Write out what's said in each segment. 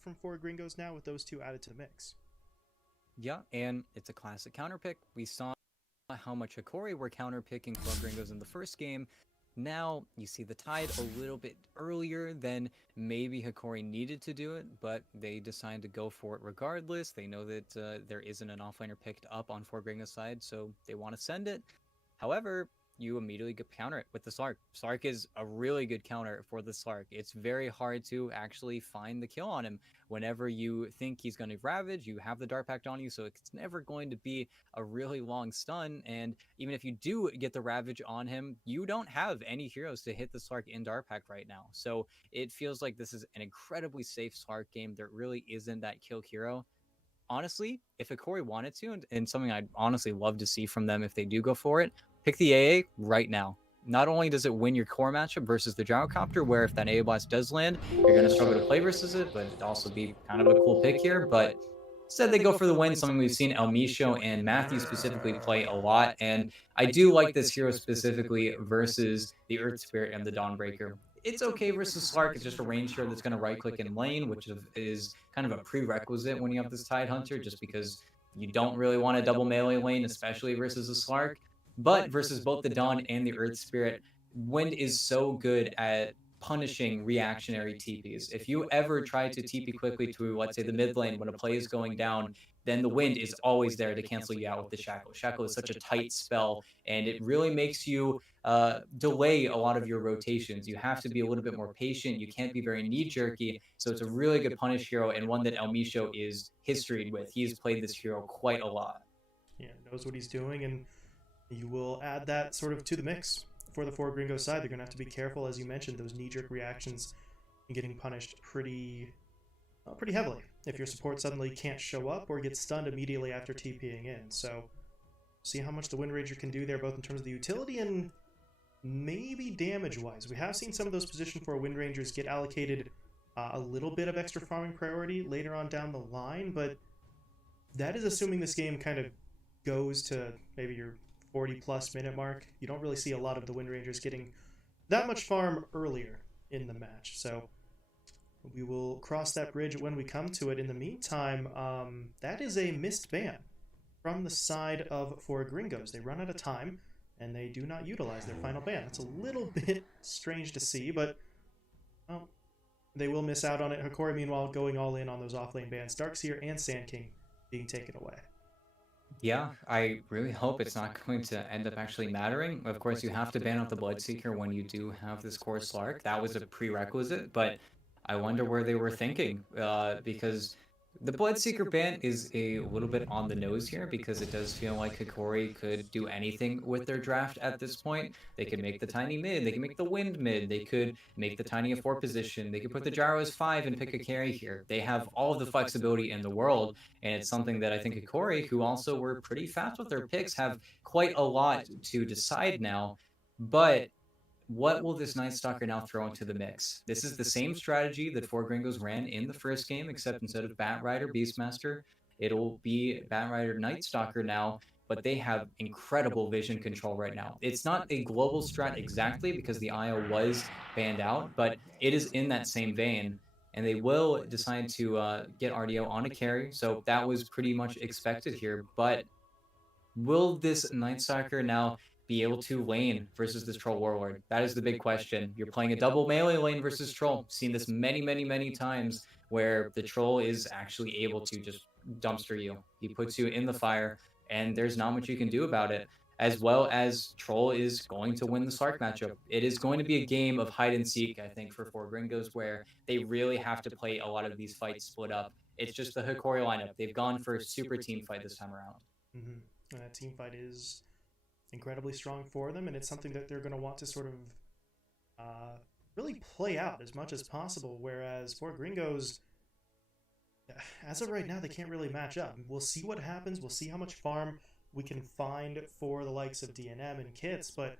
from 4 Gringos now with those two added to the mix. Yeah, and it's a classic counter pick. We saw how much Hokori were counter picking 4 Gringos in the first game. Now you see the Tide a little bit earlier than maybe Hokori needed to do it, but they decided to go for it regardless. They know that there isn't an offlaner picked up on 4 Gringos side, so they want to send it. However, you immediately counter it with the Slark. Slark is a really good counter for the Slark. It's very hard to actually find the kill on him. Whenever you think he's going to Ravage, you have the Dart Pact on you, so it's never going to be a really long stun. And even if you do get the Ravage on him, you don't have any heroes to hit the Slark in Dart Pact right now. So it feels like this is an incredibly safe Slark game. There really isn't that kill hero. Honestly, if Hokori wanted to, and something I'd honestly love to see from them if they do go for it, pick the AA right now. Not only does it win your core matchup versus the Gyrocopter, where if that AA Blast does land, you're going to struggle to play versus it, but it'd also be kind of a cool pick here. But instead, they go for the win, something we've seen El Micho and Matthew specifically play a lot. And I do like this hero specifically versus the Earth Spirit and the Dawnbreaker. It's okay versus Slark. It's just a range hero that's going to right click in lane, which is kind of a prerequisite when you have this Tide Hunter, just because you don't really want a double melee lane, especially versus a Slark. But versus both the Dawn and the Earth Spirit, Wind is so good at punishing reactionary TPs. If you ever try to TP quickly to, let's say, the mid lane when a play is going down, then the Wind is always there to cancel you out with the Shackle. Shackle is such a tight spell, and it really makes you delay a lot of your rotations. You have to be a little bit more patient. You can't be very knee-jerky, so it's a really good punish hero, and one that El Micho is historied with. He's played this hero quite a lot. Yeah, knows what he's doing, and you will add that sort of to the mix for the 4 Gringos side. They're going to have to be careful, as you mentioned, those knee-jerk reactions and getting punished pretty heavily if your support suddenly can't show up or gets stunned immediately after TPing in. So see how much the Wind Ranger can do there, both in terms of the utility and maybe damage-wise. We have seen some of those position 4 Wind Rangers get allocated a little bit of extra farming priority later on down the line, but that is assuming this game kind of goes to maybe your 40-plus minute mark. You don't really see a lot of the Wind Rangers getting that much farm earlier in the match, so we will cross that bridge when we come to it. In the meantime, that is a missed ban from the side of 4 Gringos. They run out of time, and they do not utilize their final ban. That's a little bit strange to see, but well, they will miss out on it. Hokori, meanwhile, going all in on those offlane bans. Darkseer and Sand King being taken away. Yeah, I really hope it's not going to end up actually mattering. Of course, you have to ban out the Bloodseeker when you do have this core Slark. That was a prerequisite, but I wonder where they were thinking, because the Bloodseeker ban is a little bit on the nose here, because it does feel like Hokori could do anything with their draft at this point. They could make the Tiny mid, they could make the Wind mid, they could make the Tiny a 4 position, they could put the Gyro as 5 and pick a carry here. They have all of the flexibility in the world, and it's something that I think Hokori, who also were pretty fast with their picks, have quite a lot to decide now. But what will this Night Stalker now throw into the mix? This is the same strategy that 4 Gringos ran in the first game, except instead of Bat Rider Beastmaster, it'll be Bat Rider Night Stalker now, but they have incredible vision control right now. It's not a global strat exactly because the IO was banned out, but it is in that same vein. And they will decide to get RDO on a carry, so that was pretty much expected here. But will this Night Stalker now be able to lane versus this Troll Warlord? That is the big question. You're playing a double melee lane versus Troll. Seen this many, many, many times where the Troll is actually able to just dumpster you. He puts you in the fire, and there's not much you can do about it. As well as Troll is going to win the Slark matchup. It is going to be a game of hide and seek, I think, for 4 Gringos, where they really have to play a lot of these fights split up. It's just the Hokori lineup. They've gone for a super team fight this time around. Mm-hmm. And that team fight is incredibly strong for them, and it's something that they're going to want to sort of really play out as much as possible, whereas 4 Gringos, as of right now, they can't really match up. We'll see what happens. We'll see how much farm we can find for the likes of DNM and Kits, but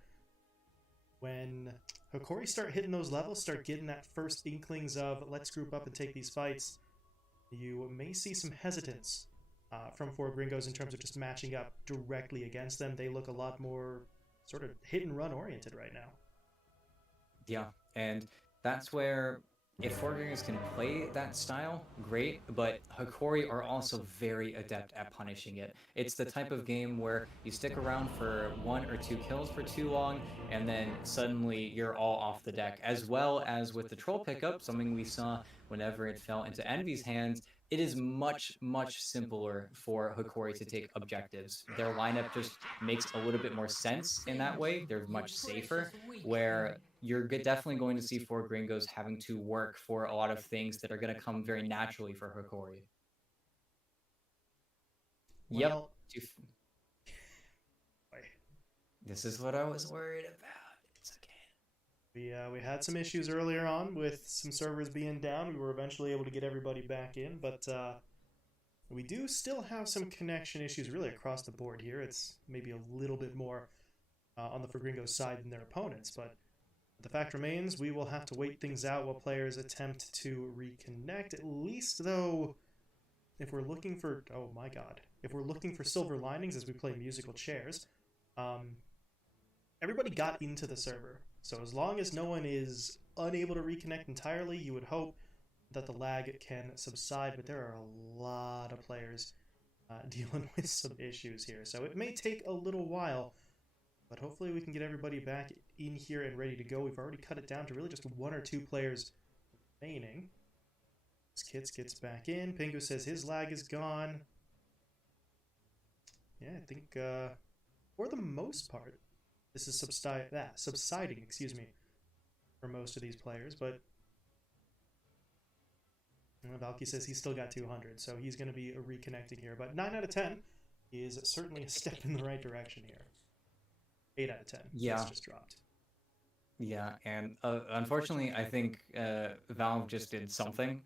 when Hokori start hitting those levels, start getting that first inklings of let's group up and take these fights, you may see some hesitance from 4 Gringos in terms of just matching up directly against them. They look a lot more sort of hit and run oriented right now. Yeah, and that's where if 4Gringos can play that style, great, but Hokori are also very adept at punishing it. It's the type of game where you stick around for 1 or 2 kills for too long, and then suddenly you're all off the deck. As well as with the troll pickup, something we saw whenever it fell into Envy's hands, it is much, much simpler for Hokori to take objectives. Their lineup just makes a little bit more sense in that way. They're much safer, where you're definitely going to see 4 Gringos having to work for a lot of things that are going to come very naturally for Hokori. Yep. Well, This is what I was worried about. It's okay. we had some issues earlier on with some servers being down. We were eventually able to get everybody back in, but we do still have some connection issues really across the board here. It's maybe a little bit more on the 4Gringos side than their opponents, but the fact remains we will have to wait things out while players attempt to reconnect, at least though if we're looking for, oh my god, if we're looking for silver linings as we play musical chairs, everybody got into the server. So as long as no one is unable to reconnect entirely, you would hope that the lag can subside, but there are a lot of players dealing with some issues here. So it may take a little while, but hopefully we can get everybody back in here and ready to go. We've already cut it down to really just 1 or 2 players remaining. Kits gets back in. Pingu says his lag is gone. Yeah, I think for the most part, this is subsiding, excuse me, for most of these players, but Valky says he's still got 200, so he's going to be reconnecting here. But 9 out of 10 is certainly a step in the right direction here. 8 out of 10. Yeah. That's just dropped. Yeah, and unfortunately, I think Valve just did something.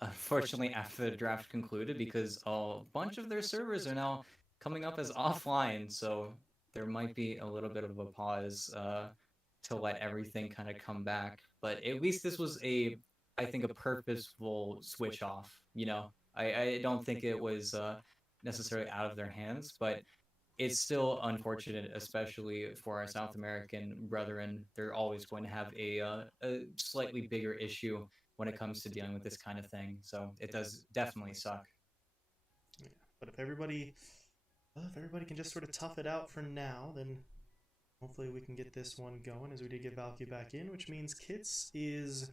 Unfortunately, after the draft concluded, because a bunch of their servers are now coming up as offline, so there might be a little bit of a pause to let everything kind of come back. But at least this was I think, a purposeful switch off. You know, I don't think it was necessarily out of their hands, but it's still unfortunate, especially for our South American brethren. They're always going to have a slightly bigger issue when it comes to dealing with this kind of thing. So it does definitely suck. Yeah, but if everybody can just sort of tough it out for now, then hopefully we can get this one going, as we did get Valky back in, which means Kits is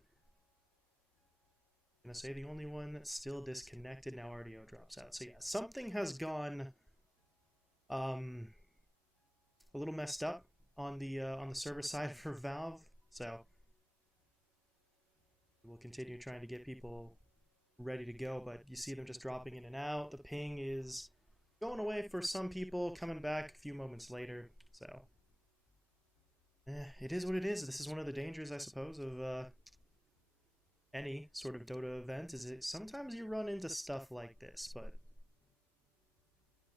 gonna say the only one that's still disconnected. Now RDO drops out. So yeah, something has gone a little messed up on the server side for Valve. So we'll continue trying to get people ready to go, but you see them just dropping in and out. The ping is going away for some people, coming back a few moments later. So it is what it is. This is one of the dangers, I suppose, of any sort of Dota event, is it sometimes you run into stuff like this, but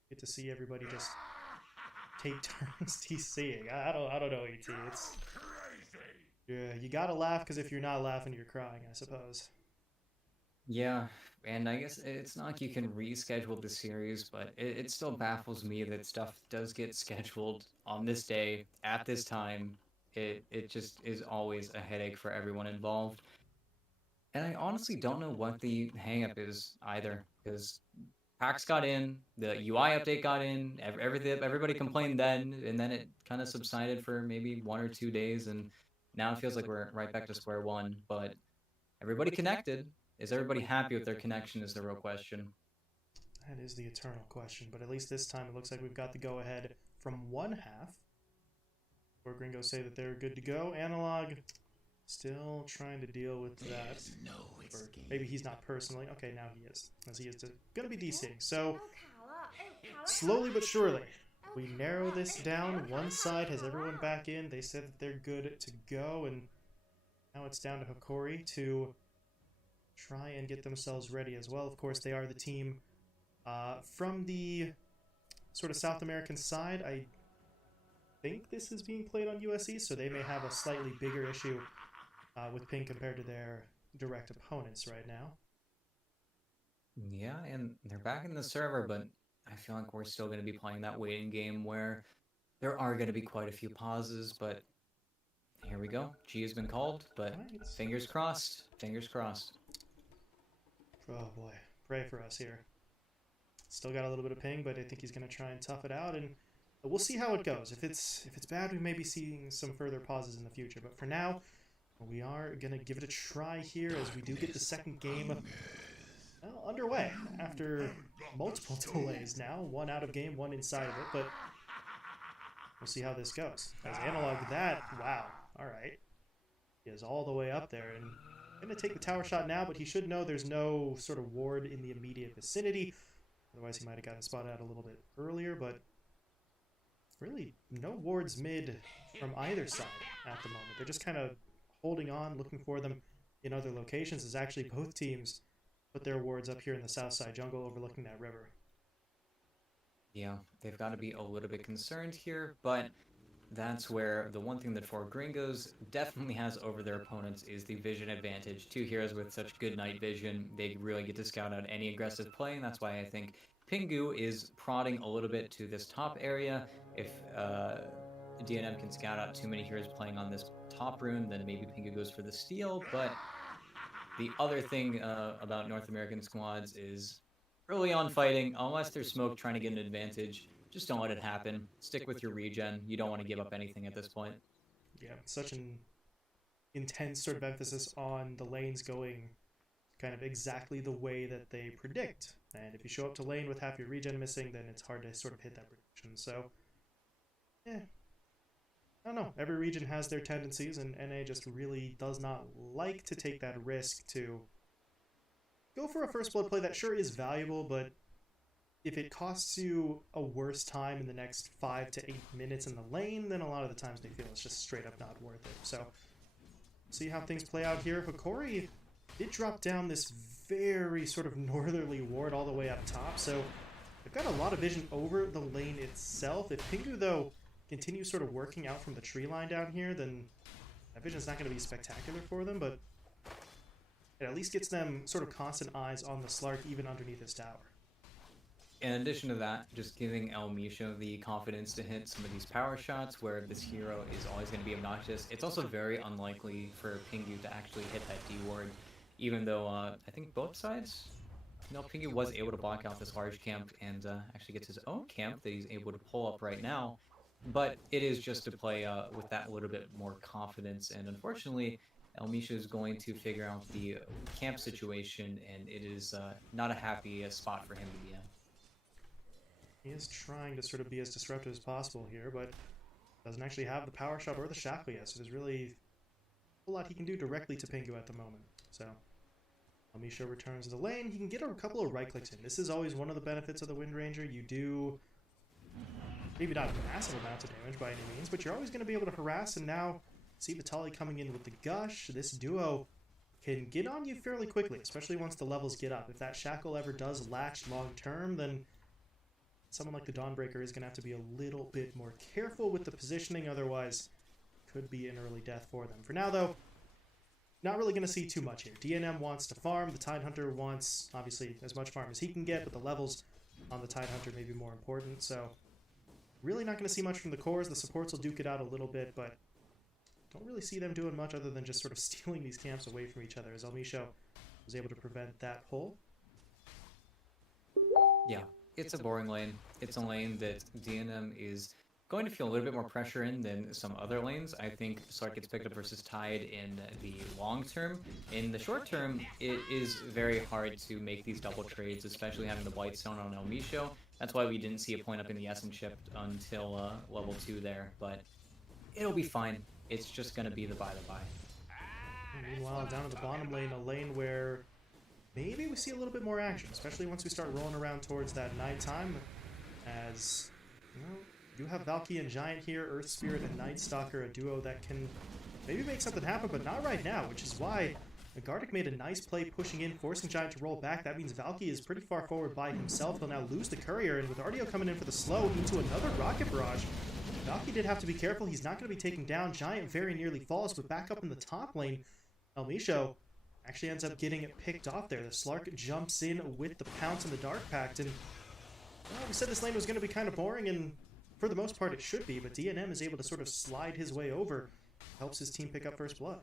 get to see everybody just take turns TCing. I don't know, ET. It's yeah, you gotta laugh, because if you're not laughing, you're crying, I suppose. Yeah, and I guess it's not like you can reschedule the series, but it still baffles me that stuff does get scheduled on this day at this time. It just is always a headache for everyone involved. And I honestly don't know what the hangup is either, because packs got in, the UI update got in, everybody complained then, and then it kind of subsided for maybe 1 or 2 days, and now it feels like we're right back to square one. But everybody connected. Is everybody happy with their connection is the real question. That is the eternal question, but at least this time it looks like we've got the go-ahead from one half. 4Gringos say that they're good to go. Analog still trying to deal with that. Or maybe he's not personally. Okay, now he is, as he is going to be DCing. So slowly but surely, we narrow this down. One side has everyone back in. They said that they're good to go, and now it's down to Hokori to try and get themselves ready as well. Of course, they are the team from the sort of South American side. I think this is being played on USE, so they may have a slightly bigger issue with ping compared to their direct opponents right now. Yeah, and they're back in the server, but I feel like we're still going to be playing that waiting game where there are going to be quite a few pauses, but Here we go. G has been called, but Right. fingers crossed. Fingers crossed. Oh boy, pray for us here. Still got a little bit of ping, but I think he's going to try and tough it out, and we'll see how it goes. If it's bad, we may be seeing some further pauses in the future. But for now, we are going to give it a try here as we do get the second game underway after multiple delays now. One out of game, one inside of it, but we'll see how this goes. As analog that, wow, all right. He is all the way up there, and going to take the tower shot now, but he should know there's no sort of ward in the immediate vicinity. Otherwise, he might have gotten spotted out a little bit earlier, but really no wards mid from either side at the moment. They're just kind of holding on, looking for them in other locations, as actually both teams put their wards up here in the south side jungle overlooking that river. Yeah, they've got to be a little bit concerned here, but that's where the one thing that 4Gringos definitely has over their opponents is the vision advantage. Two heroes with such good night vision, they really get to scout out any aggressive play, and that's why I think Pingu is prodding a little bit to this top area. If DNM can scout out too many heroes playing on this top rune, then maybe Pingu goes for the steal, but the other thing about North American squads is early on fighting, unless there's smoke trying to get an advantage, just don't let it happen. Stick with your regen. You don't want to give up anything at this point. Yeah, such an intense sort of emphasis on the lanes going kind of exactly the way that they predict. And if you show up to lane with half your regen missing, then it's hard to sort of hit that prediction. So, yeah. I don't know. Every region has their tendencies, and NA just really does not like to take that risk to go for a first blood play that sure is valuable, but if it costs you a worse time in the next 5 to 8 minutes in the lane, then a lot of the times they feel it's just straight up not worth it. So, see how things play out here. Hokori did drop down this very sort of northerly ward all the way up top, so they've got a lot of vision over the lane itself. If Pingu, though, continues sort of working out from the tree line down here, then that vision's not going to be spectacular for them, but it at least gets them sort of constant eyes on the Slark even underneath his tower. In addition to that, just giving El Misho the confidence to hit some of these power shots where this hero is always going to be obnoxious. It's also very unlikely for Pingu to actually hit that D ward, even though I think both sides. No, Pingu was able to block out this large camp and actually gets his own camp that he's able to pull up right now. But it is just to play with that little bit more confidence, and unfortunately, El Misho is going to figure out the camp situation, and it is not a happy spot for him to be in. He is trying to sort of be as disruptive as possible here, but doesn't actually have the power shot or the shackle yet, so there's really a lot he can do directly to Pingu at the moment. So, El Misho returns to the lane. He can get a couple of right clicks in. This is always one of the benefits of the Wind Ranger. You do, maybe not massive amounts of damage by any means, but you're always going to be able to harass, and now see Vitali coming in with the gush. This duo can get on you fairly quickly, especially once the levels get up. If that shackle ever does latch long term, then someone like the Dawnbreaker is going to have to be a little bit more careful with the positioning, otherwise could be an early death for them. For now, though, not really going to see too much here. DNM wants to farm, the Tidehunter wants, obviously, as much farm as he can get, but the levels on the Tidehunter may be more important, so really not going to see much from the cores. The supports will duke it out a little bit, but don't really see them doing much other than just sort of stealing these camps away from each other, as El Misho was able to prevent that pull. Yeah. It's a boring lane. It's a lane that DNM is going to feel a little bit more pressure in than some other lanes. I think Slark gets picked up versus Tide in the long term. In the short term, it is very hard to make these double trades, especially having the Blightstone on El Misho. That's why we didn't see a point up in the Essence ship until level 2 there, but it'll be fine. It's just going to be the bye. Meanwhile, down at the bottom lane, a lane where maybe we see a little bit more action, especially once we start rolling around towards that nighttime, as, you know, you have Valky and Giant here, Earth Spirit and Night Stalker, a duo that can maybe make something happen, but not right now, which is why Gardic made a nice play pushing in, forcing Giant to roll back. That means Valky is pretty far forward by himself. He'll now lose the courier, and with Ardio coming in for the slow into another rocket barrage, Valky did have to be careful. He's not going to be taken down. Giant very nearly falls, but back up in the top lane, El Misho actually ends up getting it picked off there. The Slark jumps in with the Pounce and the Dark Pact, and well, we said this lane was going to be kind of boring, and for the most part it should be, but DNM is able to sort of slide his way over helps his team pick up first blood.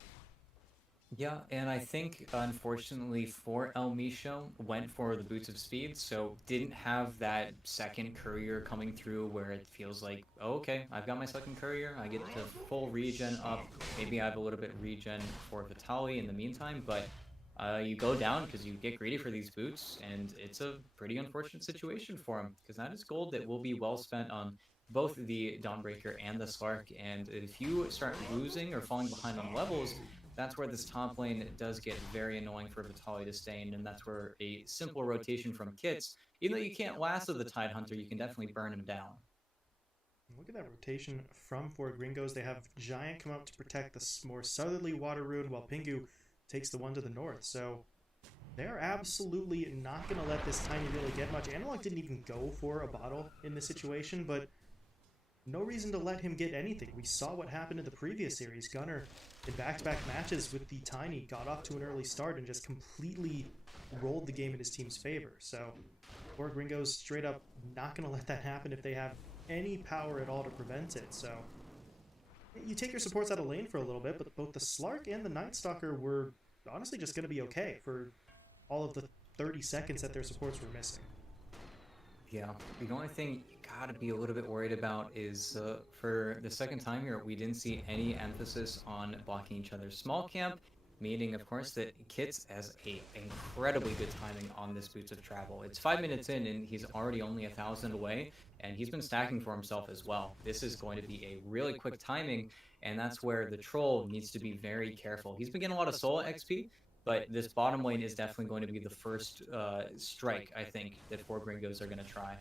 Yeah, and I think unfortunately for El Micho went for the boots of speed, so didn't have that second courier coming through where it feels like, oh, okay, I've got my second courier, I get to full regen up, maybe I have a little bit regen for Vitali in the meantime, but you go down because you get greedy for these boots, and it's a pretty unfortunate situation for him, because that is gold that will be well spent on both the Dawnbreaker and the Slark, and if you start losing or falling behind on levels, that's where this top lane does get very annoying for Vitaly to stay in, and that's where a simple rotation from kits, even though you can't lasso the Tidehunter, you can definitely burn him down. Look at that rotation from 4Gringos. They have Giant come up to protect the more southerly water rune, while Pingu takes the one to the north. So they're absolutely not going to let this Tiny really get much. Analog didn't even go for a bottle in this situation, but no reason to let him get anything. We saw what happened in the previous series. Gunnar, in back-to-back matches with the Tiny, got off to an early start and just completely rolled the game in his team's favor. So 4Gringos straight up not going to let that happen if they have any power at all to prevent it. So you take your supports out of lane for a little bit, but both the Slark and the Night Stalker were honestly just going to be okay for all of the 30 seconds that their supports were missing. Yeah, the only thing you gotta be a little bit worried about is for the second time here, we didn't see any emphasis on blocking each other's small camp, meaning, of course, that Kits has a incredibly good timing on this Boots of Travel. It's 5 minutes in, and he's already only 1,000 away, and he's been stacking for himself as well. This is going to be a really quick timing, and that's where the Troll needs to be very careful. He's been getting a lot of solo XP, but this bottom lane is definitely going to be the first strike, I think, that 4Gringos are going to try.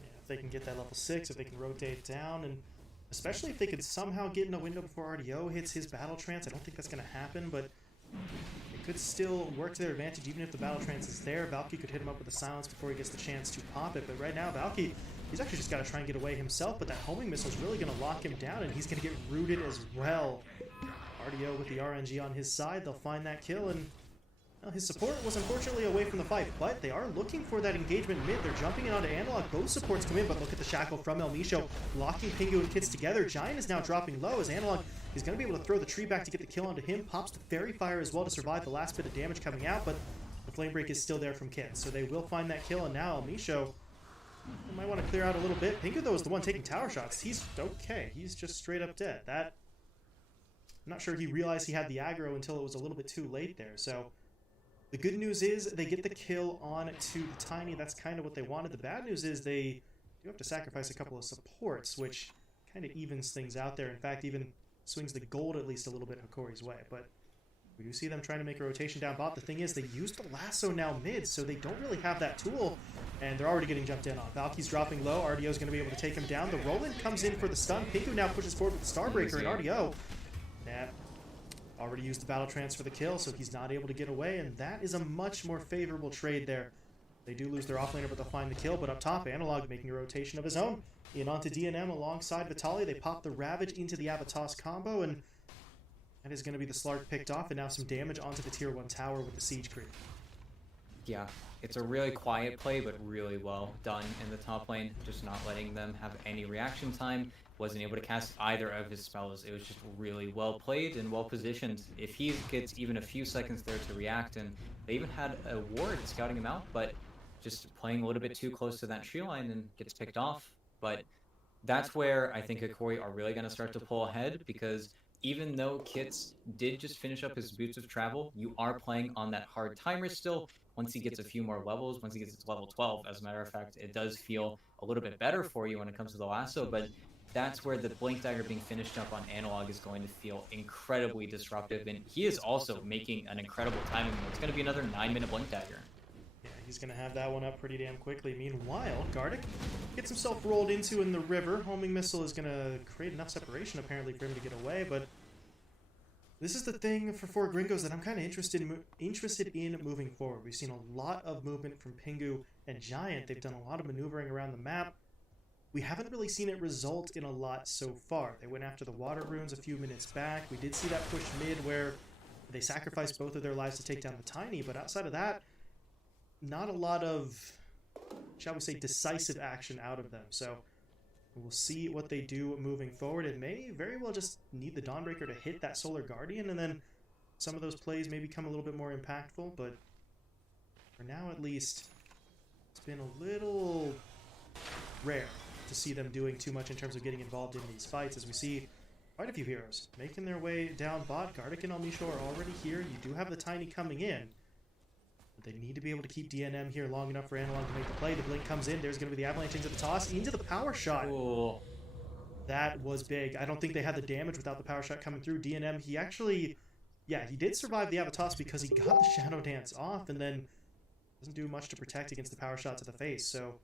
Yeah, if they can get that level 6, if they can rotate down, and especially if they could somehow get in a window before RDO hits his Battle Trance. I don't think that's going to happen, but it could still work to their advantage even if the Battle Trance is there. Valky could hit him up with a silence before he gets the chance to pop it, but right now Valky, he's actually just got to try and get away himself, but that homing missile is really going to lock him down, and he's going to get rooted as well. RDO with the RNG on his side, they'll find that kill, and well, his support was unfortunately away from the fight, but they are looking for that engagement mid. They're jumping in onto Analog. Both supports come in, but look at the shackle from El Micho, locking Pingu and Kits together. Giant is now dropping low as Analog is going to be able to throw the tree back to get the kill onto him. Pops the Fairy Fire as well to survive the last bit of damage coming out, but the Flame Break is still there from Kits, so they will find that kill, and now El Micho might want to clear out a little bit. Pingu, though, is the one taking tower shots. He's okay. He's just straight up dead. I'm not sure he realized he had the aggro until it was a little bit too late there. So the good news is they get the kill on to the Tiny. That's kind of what they wanted. The bad news is they do have to sacrifice a couple of supports, which kind of evens things out there. In fact, even swings the gold at least a little bit Hokori's way. But we do see them trying to make a rotation down bot. The thing is, they used the lasso now mid, so they don't really have that tool, and they're already getting jumped in on. Valky's dropping low. RDO's going to be able to take him down. The Roland comes in for the stun. Pingu now pushes forward with the Starbreaker, and RDO already used the Battle Trance for the kill, so he's not able to get away, and that is a much more favorable trade there. They do lose their offlaner, but they'll find the kill. But up top, Analog making a rotation of his own. In onto DNM alongside Vitaly. They pop the Ravage into the Avatos combo, and that is going to be the Slark picked off, and now some damage onto the Tier 1 tower with the Siege Creep. Yeah, it's a really quiet play, but really well done in the top lane. Just not letting them have any reaction time. Wasn't able to cast either of his spells. It was just really well played and well positioned. If he gets even a few seconds there to react, and they even had a ward scouting him out, but just playing a little bit too close to that tree line and gets picked off. But that's where I think Hokori are really going to start to pull ahead, because even though Kits did just finish up his Boots of Travel, you are playing on that hard timer still. Once he gets a few more levels, once he gets to level 12, as a matter of fact, it does feel a little bit better for you when it comes to the lasso, but that's where the Blink Dagger being finished up on Analog is going to feel incredibly disruptive, and he is also making an incredible timing. It's going to be another 9-minute Blink Dagger. Yeah, he's going to have that one up pretty damn quickly. Meanwhile, Gardic gets himself rolled into in the river. Homing Missile is going to create enough separation, apparently, for him to get away, but this is the thing for 4Gringos that I'm kind of interested in moving forward. We've seen a lot of movement from Pingu and Giant. They've done a lot of maneuvering around the map. We haven't really seen it result in a lot so far. They went after the water runes a few minutes back. We did see that push mid where they sacrificed both of their lives to take down the Tiny, but outside of that, not a lot of, shall we say, decisive action out of them. So We'll see what they do moving forward. It may very well just need the Dawnbreaker to hit that Solar Guardian, and then some of those plays may become a little bit more impactful, but for now at least, it's been a little rare to see them doing too much in terms of getting involved in these fights, as we see quite a few heroes making their way down bot. Gardic and Almisho are already here. You do have the Tiny coming in, but they need to be able to keep DNM here long enough for Analog to make the play. The Blink comes in. There's going to be the Avalanche into the toss, into the power shot. Ooh. That was big. I don't think they had the damage without the power shot coming through. DNM, he actually, yeah, he did survive the Avatos because he got the Shadow Dance off, and then doesn't do much to protect against the power shot to the face. So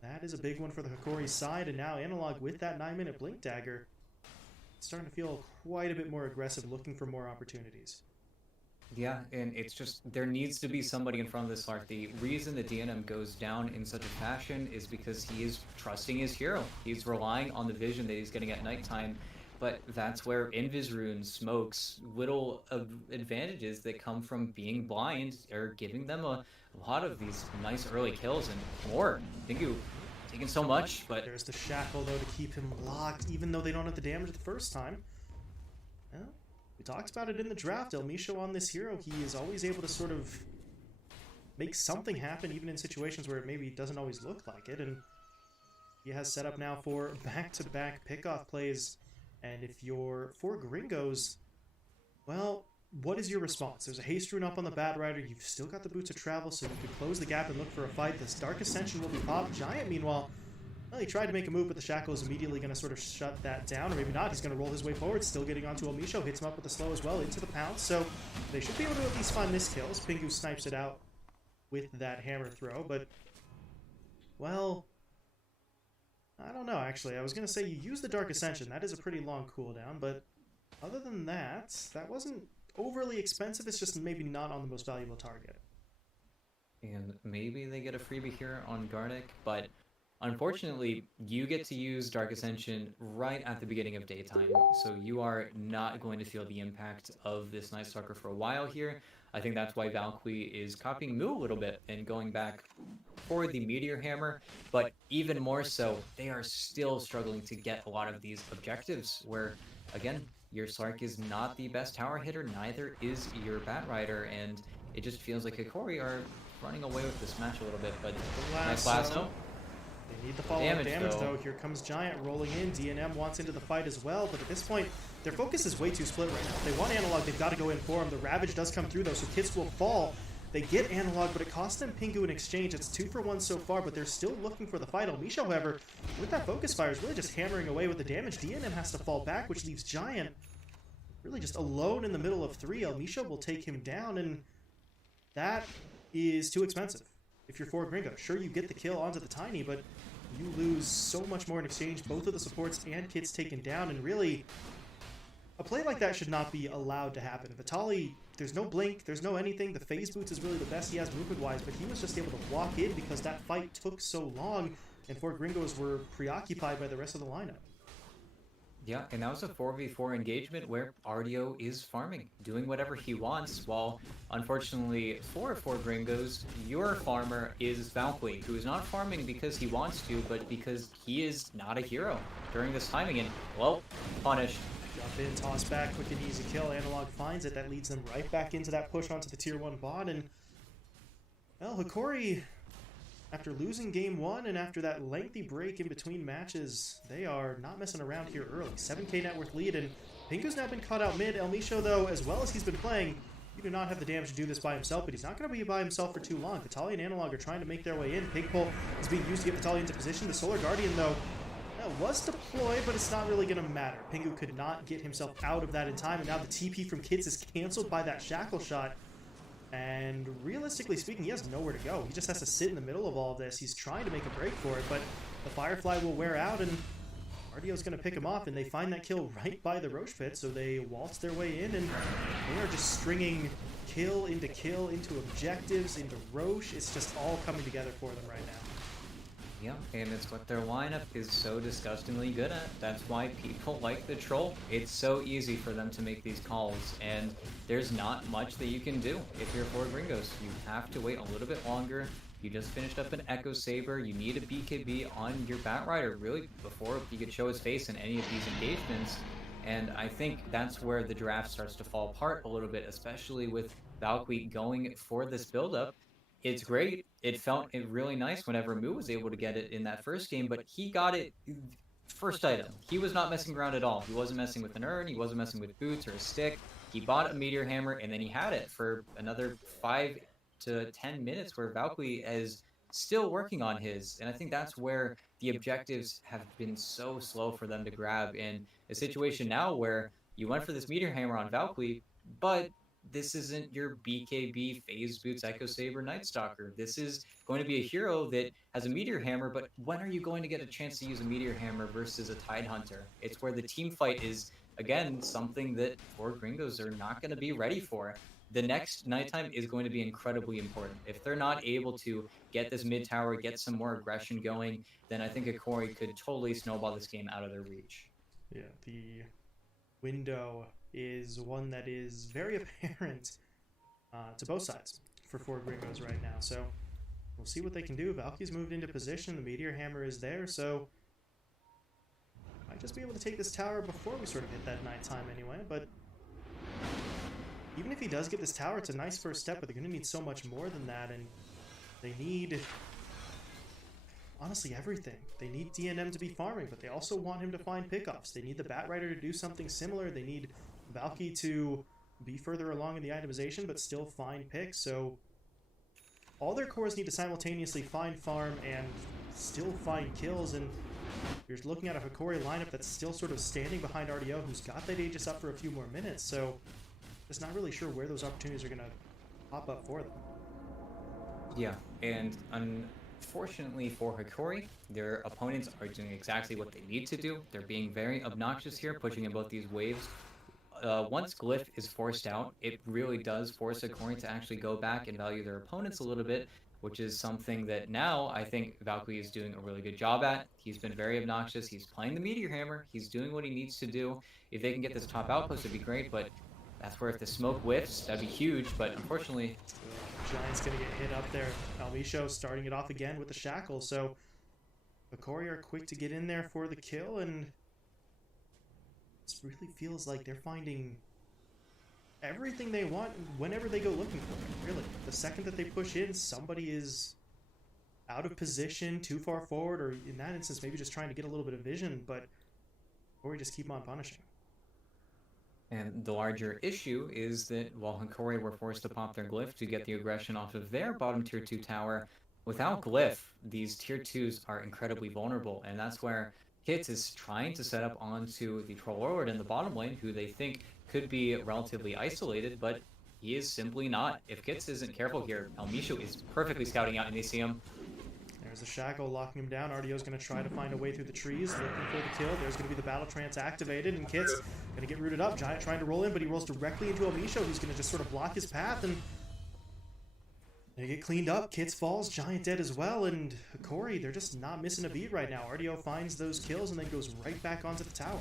that is a big one for the Hokori side, and now Analog with that 9-minute Blink Dagger, starting to feel quite a bit more aggressive, looking for more opportunities. Yeah, and it's just, there needs to be somebody in front of this Lark. The reason the DNM goes down in such a fashion is because he is trusting his hero. He's relying on the vision that he's getting at nighttime, but that's where Invis Runes, smokes, little advantages that come from being blind are giving them a lot of these nice early kills and more. Pingu taking so much, but there's the shackle though to keep him locked, even though they don't have the damage the first time. Well, we talked about it in the draft. Almisho on this hero, he is always able to sort of make something happen, even in situations where it maybe doesn't always look like it. And he has set up now for back-to-back pickoff plays. And if you're 4Gringos, well, what is your response? There's a haste rune up on the Bat Rider. You've still got the Boots of Travel, so you could close the gap and look for a fight. This Dark Ascension will be popped. Giant, meanwhile, well, he tried to make a move, but the Shackle is immediately going to sort of shut that down. Or maybe not. He's going to roll his way forward, still getting onto Almisho. Hits him up with the slow as well into the pounce. So they should be able to at least find this kills. Pingu snipes it out with that hammer throw, but, well, I don't know, actually. I was going to say you use the Dark Ascension. That is a pretty long cooldown, but other than that, that wasn't overly expensive. It's just maybe not on the most valuable target. And maybe they get a freebie here on Gardic, but unfortunately, you get to use Dark Ascension right at the beginning of daytime, so you are not going to feel the impact of this Night Stalker for a while here. I think that's why Valkyrie is copying Mu a little bit and going back for the Meteor Hammer, but even more so, they are still struggling to get a lot of these objectives where, again, your Slark is not the best tower hitter, neither is your Bat Rider, and it just feels like Hokori are running away with this match a little bit, but nice lasso. They need the follow-up damage, though. Here comes Giant rolling in. DNM wants into the fight as well, but at this point, their focus is way too split right now. If they want Analog, they've got to go in for him. The Ravage does come through, though, so Kits will fall. They get Analog, but it costs them Pingu in exchange. It's 2 for 1 so far, but they're still looking for the fight. Almisho, however, with that focus fire, is really just hammering away with the damage. DNM has to fall back, which leaves Giant really just alone in the middle of 3. Almisho will take him down, and that is too expensive. If you're 4Gringos, sure, you get the kill onto the Tiny, but you lose so much more in exchange. Both of the supports and Kits taken down, and really, a play like that should not be allowed to happen. Vitali, there's no blink, there's no anything. The phase boots is really the best he has movement-wise, but he was just able to walk in because that fight took so long, and 4Gringos were preoccupied by the rest of the lineup. Yeah, and that was a 4v4 engagement where RDO is farming, doing whatever he wants, while, unfortunately, for 4Gringos, your farmer is Valkyrie, who is not farming because he wants to, but because he is not a hero during this timing, and, well, punished. Jump in, toss back, quick and easy kill. Analog finds it. That leads them right back into that push onto the tier 1 bot, and, well, Hokori, after losing game 1 and after that lengthy break in between matches, they are not messing around here early. 7k net worth lead, and Pingu's now been caught out mid. Almisho, though, as well as he's been playing, he do not have the damage to do this by himself, but he's not going to be by himself for too long. Vitali and Analog are trying to make their way in. Pigpull is being used to get Vitali into position. The Solar Guardian, though, was deployed, but it's not really going to matter. Pingu could not get himself out of that in time, and now the TP from Kits is canceled by that Shackle shot. And realistically speaking, he has nowhere to go. He just has to sit in the middle of all of this. He's trying to make a break for it, but the Firefly will wear out, and RDO's going to pick him off, and they find that kill right by the Roche pit, so they waltz their way in, and they are just stringing kill into objectives, into Roche. It's just all coming together for them right now. Yeah, and it's what their lineup is so disgustingly good at. That's why people like the Troll. It's so easy for them to make these calls, and there's not much that you can do if you're 4Gringos. You have to wait a little bit longer You just finished up an Echo Saber. You need a BKB on your Batrider, really, before he could show his face in any of these engagements. And I think that's where the draft starts to fall apart a little bit, especially with Valkyrie going for this buildup. It's great. It felt really nice whenever Mu was able to get it in that first game, but he got it first item. He was not messing around at all. He wasn't messing with an urn. He wasn't messing with boots or a stick. He bought a Meteor Hammer, and then he had it for another 5 to 10 minutes where Valkyrie is still working on his. And I think that's where the objectives have been so slow for them to grab in a situation now where you went for this Meteor Hammer on Valkyrie, but this isn't your BKB Phase Boots Echo Saber Night Stalker. This is going to be a hero that has a Meteor Hammer, but when are you going to get a chance to use a Meteor Hammer versus a Tide Hunter? It's where the team fight is, again, something that 4Gringos are not going to be ready for. The next nighttime is going to be incredibly important. If they're not able to get this mid tower, get some more aggression going, then I think Hokori could totally snowball this game out of their reach. Yeah, the window is one that is very apparent to both sides for 4Gringos right now. So we'll see what they can do. Valky's moved into position. The Meteor Hammer is there, so might just be able to take this tower before we sort of hit that nighttime anyway. But even if he does get this tower, it's a nice first step, but they're going to need so much more than that, and they need, honestly, everything. They need DNM to be farming, but they also want him to find pickoffs. They need the Batrider to do something similar. They need Valky to be further along in the itemization, but still find picks. So all their cores need to simultaneously find farm and still find kills, and you're looking at a Hokori lineup that's still sort of standing behind RDO, who's got that Aegis up for a few more minutes, so just not really sure where those opportunities are going to pop up for them. Yeah, and unfortunately for Hokori, their opponents are doing exactly what they need to do. They're being very obnoxious here, pushing in both these waves. Once Glyph is forced out, it really does force Hokori to actually go back and value their opponents a little bit, which is something that now I think Valkyrie is doing a really good job at. He's been very obnoxious. He's playing the Meteor Hammer. He's doing what he needs to do. If they can get this top outpost, it'd be great, but that's where if the smoke whiffs, that'd be huge, but unfortunately... Giant's gonna get hit up there. Almisho starting it off again with the shackle, so Hokori are quick to get in there for the kill, and it really feels like they're finding everything they want whenever they go looking for it, really. The second that they push in, somebody is out of position, too far forward, or in that instance, maybe just trying to get a little bit of vision, but Hokori just keep on punishing. And the larger issue is that while Hokori were forced to pop their Glyph to get the aggression off of their bottom tier 2 tower, without Glyph, these tier 2s are incredibly vulnerable, and that's where Kits is trying to set up onto the Troll Warlord in the bottom lane, who they think could be relatively isolated, but he is simply not. If Kits isn't careful here, Almisho is perfectly scouting out, and they see him. There's a shackle locking him down. RDO's going to try to find a way through the trees, looking for the kill. There's going to be the battle trance activated, and Kit's going to get rooted up. Giant trying to roll in, but he rolls directly into Almisho, who's going to just sort of block his path, and they get cleaned up. Kit's falls, Giant dead as well, and Hokori, they're just not missing a beat right now. RDO finds those kills and then goes right back onto the tower.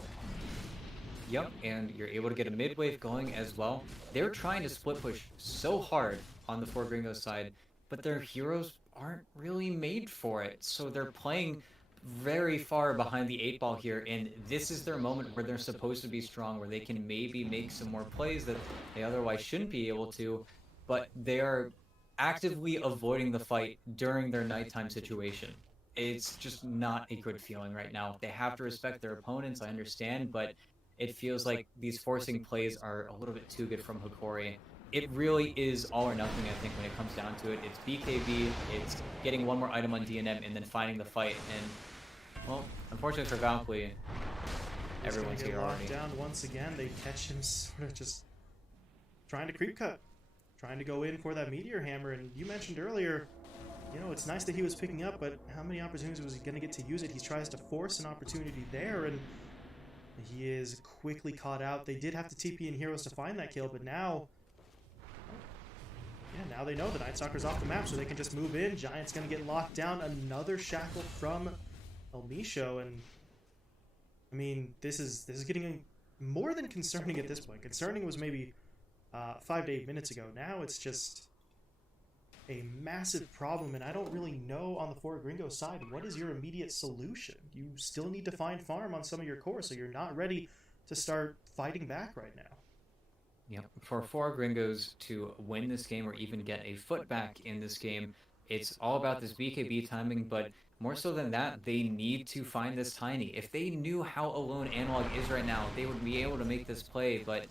Yep, and you're able to get a mid-wave going as well. They're trying to split push so hard on the 4Gringos side, but their heroes aren't really made for it. So they're playing very far behind the 8 ball here, and this is their moment where they're supposed to be strong, where they can maybe make some more plays that they otherwise shouldn't be able to, but they are actively avoiding the fight during their nighttime situation. It's just not a good feeling right now. They have to respect their opponents, I understand, but it feels like these forcing plays are a little bit too good from Hokori. It really is all or nothing, I think, when it comes down to it. It's BKB, it's getting one more item on DNM, and then finding the fight. And, well, unfortunately for Valkyrie, everyone's here already. Down once again. They catch him sort of just trying to creep cut, trying to go in for that Meteor Hammer. And you mentioned earlier, you know, it's nice that he was picking up, but how many opportunities was he going to get to use it? He tries to force an opportunity there, and he is quickly caught out. They did have to TP in heroes to find that kill, but now... yeah, now they know the Night Stalker's off the map, so they can just move in. Giant's going to get locked down. Another shackle from Almisho, and I mean, this is getting more than concerning at this point. Concerning was maybe 5 to 8 minutes ago. Now it's just a massive problem, and I don't really know on the 4Gringos side, what is your immediate solution? You still need to find farm on some of your cores, so you're not ready to start fighting back right now. Yep. For 4 Gringos to win this game or even get a foot back in this game, it's all about this BKB timing, but more so than that, they need to find this Tiny. If they knew how alone Analog is right now, they would be able to make this play, but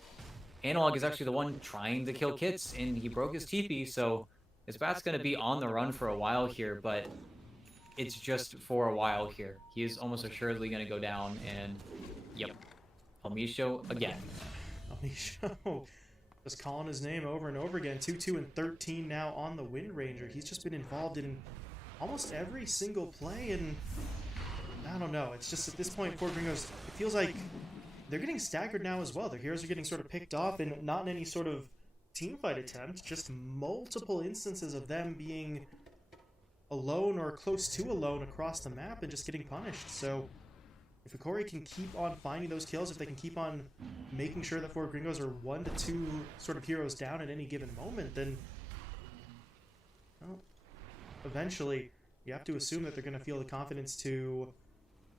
Analog is actually the one trying to kill Kits, and he broke his TP, so his bat's going to be on the run for a while here, but it's just for a while here. He is almost assuredly going to go down, and yep, Elmisho again. Elmisho just calling his name over and over again. 2-2 and 13 now on the Wind Ranger. He's just been involved in almost every single play, and I don't know. It's just at this point, 4Gringos, it feels like they're getting staggered now as well. Their heroes are getting sort of picked off, and not in any sort of team fight attempt, just multiple instances of them being alone or close to alone across the map and just getting punished. So if Hokori can keep on finding those kills, if they can keep on making sure that 4Gringos are 1 to 2 sort of heroes down at any given moment, then, well, eventually you have to assume that they're going to feel the confidence to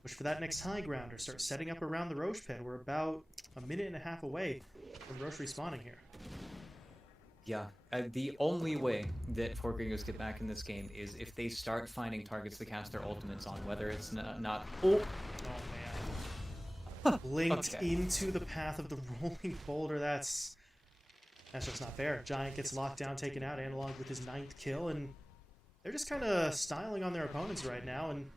push for that next high ground or start setting up around the Roche pit. We're about a minute and a half away from Roche respawning here. Yeah, the only way that 4Gringos get back in this game is if they start finding targets to cast their ultimates on, whether it's not Oh man. Blinked into the path of the rolling boulder. That's just not fair. Giant gets locked down, taken out, Analog with his 9th kill, and they're just kind of styling on their opponents right now. And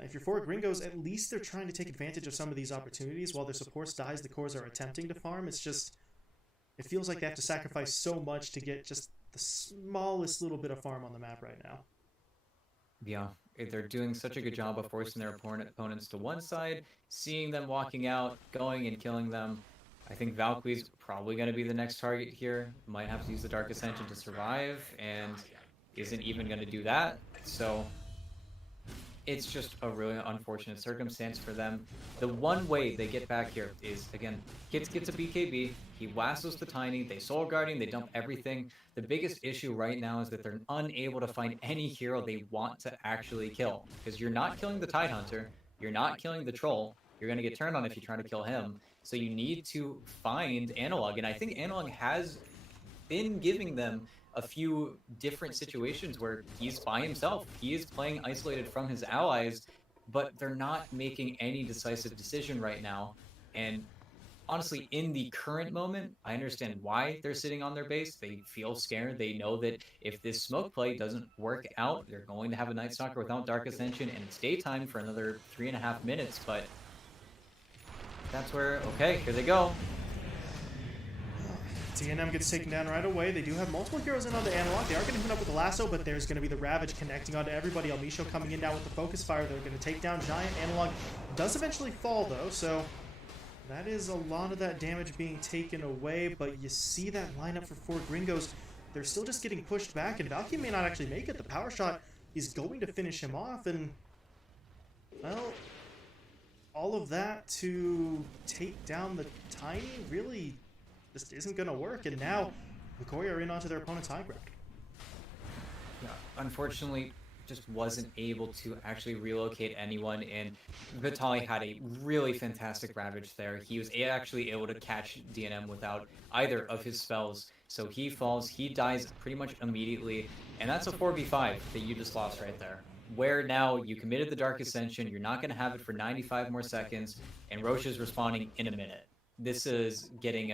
if you're 4Gringos, at least they're trying to take advantage of some of these opportunities. While their supports dies, the cores are attempting to farm. It's just, it feels like they have to sacrifice so much to get just the smallest little bit of farm on the map right now. Yeah, they're doing such a good job of forcing their opponents to one side, seeing them walking out, going and killing them. I think Valkyrie's probably going to be the next target here. Might have to use the Dark Ascension to survive, and isn't even going to do that. So it's just a really unfortunate circumstance for them. The one way they get back here is, again, Kits gets a BKB, he wassos the Tiny, they Soul Guardian, they dump everything. The biggest issue right now is that they're unable to find any hero they want to actually kill. Because you're not killing the Tidehunter, you're not killing the Troll, you're going to get turned on if you try to kill him. So you need to find Analog, and I think Analog has been giving them a few different situations where he's by himself. He is playing isolated from his allies, but they're not making any decisive decision right now. And honestly, in the current moment, I understand why they're sitting on their base. They feel scared. They know that if this smoke play doesn't work out, they're going to have a Night Stalker without Dark Ascension, and it's daytime for another 3.5 minutes, but that's where, okay, here they go. TNM gets taken down right away. They do have multiple heroes in on the Analog. They are going to hit up with the lasso, but there's going to be the Ravage connecting onto everybody. Elmisho coming in now with the focus fire. They're going to take down Giant. Analog does eventually fall, though, so that is a lot of that damage being taken away, but you see that lineup for 4Gringos. They're still just getting pushed back, and Valky may not actually make it. The power shot is going to finish him off, and, well, all of that to take down the Tiny really just isn't going to work, and now Hokori are in onto their opponent's high ground. Yeah, unfortunately, just wasn't able to actually relocate anyone, and Vitaly had a really fantastic Ravage there. He was actually able to catch DNM without either of his spells, so he falls, he dies pretty much immediately, and that's a 4v5 that you just lost right there. Where now you committed the Dark Ascension, you're not going to have it for 95 more seconds, and Roche is respawning in a minute. This is getting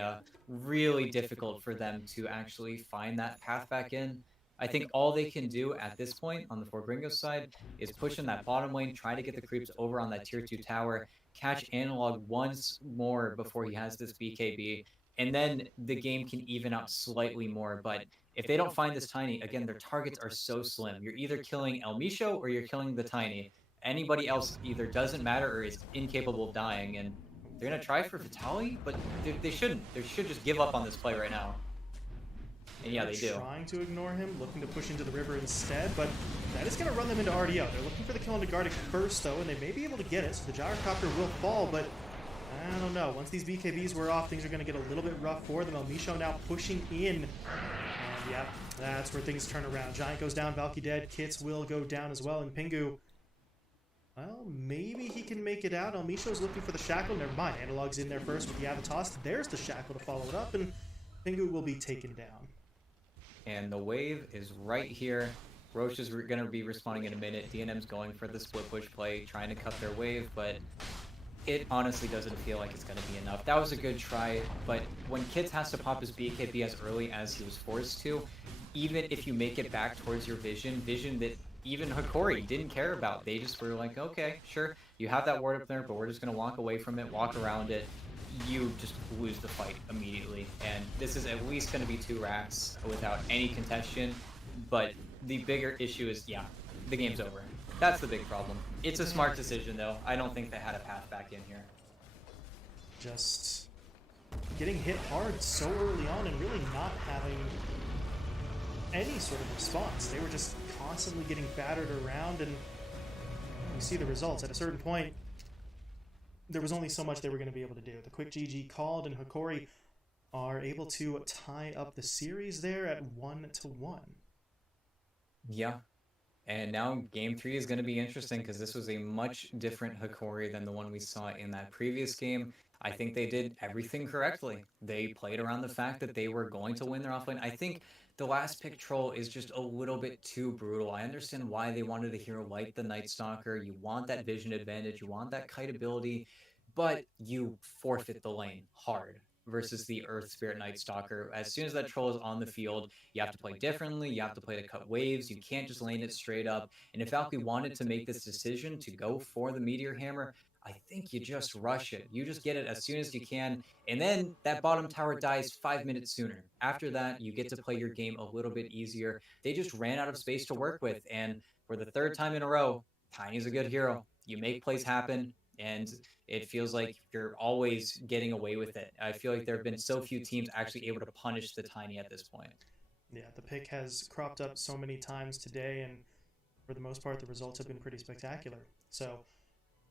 really difficult for them to actually find that path back in. I think all they can do at this point on the 4Gringos side is push in that bottom lane, try to get the creeps over on that tier 2 tower, catch Analog once more before he has this BKB, and then the game can even out slightly more. But if they don't find this Tiny, again, their targets are so slim. You're either killing Elmisho or you're killing the Tiny. Anybody else either doesn't matter or is incapable of dying, and they're going to try for Vitaly, but they shouldn't. They should just give up on this play right now. And yeah, they do. Trying to ignore him, looking to push into the river instead, but that is going to run them into RDO. They're looking for the kill into Gardic first, though, and they may be able to get it, so the Gyrocopter will fall, but I don't know. Once these BKBs wear off, things are going to get a little bit rough for them. Elmisho now pushing in. And Yep, that's where things turn around. Giant goes down, Valky dead, Kits will go down as well, and Pingu, well, maybe he can make it out. Misho's looking for the shackle. Never mind, Analog's in there first with the Avatos. There's the shackle to follow it up, and Pingu will be taken down. And the wave is right here. Roche is going to be responding in a minute. DNM's going for the split push play, trying to cut their wave, but it honestly doesn't feel like it's going to be enough. That was a good try, but when Kits has to pop his BKB as early as he was forced to, even if you make it back towards your vision that even Hokori didn't care about, they just were like, okay, sure, you have that ward up there, but we're just going to walk away from it, walk around it. You just lose the fight immediately, and this is at least going to be 2 racks without any contention, but the bigger issue is, yeah, the game's over. That's the big problem. It's a smart decision, though. I don't think they had a path back in here. Just getting hit hard so early on and really not having any sort of response. They were just constantly getting battered around, and you see the results. At a certain point, there was only so much they were going to be able to do. The quick GG called, and Hokori are able to tie up the series there at 1-1. Yeah. And now Game 3 is going to be interesting because this was a much different Hokori than the one we saw in that previous game. I think they did everything correctly. They played around the fact that they were going to win their offlane. I think the last pick troll is just a little bit too brutal. I understand why they wanted a hero like the Night Stalker. You want that vision advantage, you want that kite ability, but you forfeit the lane hard versus the Earth Spirit Night Stalker. As soon as that troll is on the field, you have to play differently, you have to play to cut waves, you can't just lane it straight up. And if Valky wanted to make this decision to go for the Meteor Hammer, I think you just rush it. You just get it as soon as you can, and then that bottom tower dies 5 minutes sooner. After that, you get to play your game a little bit easier. They just ran out of space to work with, and for the 3rd time in a row, Tiny's a good hero. You make plays happen, and it feels like you're always getting away with it. I feel like there have been so few teams actually able to punish the Tiny at this point. Yeah, the pick has cropped up so many times today, and for the most part, the results have been pretty spectacular. So,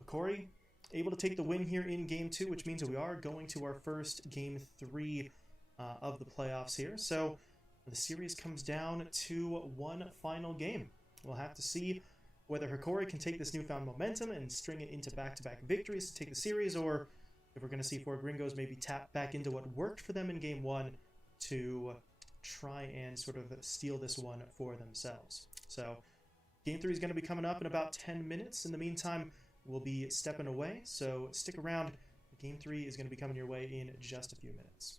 Hokori able to take the win here in Game 2, which means that we are going to our first Game 3 of the playoffs here. So, the series comes down to one final game. We'll have to see whether Hokori can take this newfound momentum and string it into back-to-back victories to take the series, or if we're going to see 4Gringos maybe tap back into what worked for them in Game 1 to try and sort of steal this one for themselves. So, Game 3 is going to be coming up in about 10 minutes. In the meantime, we'll be stepping away, so stick around. Game 3 is going to be coming your way in just a few minutes.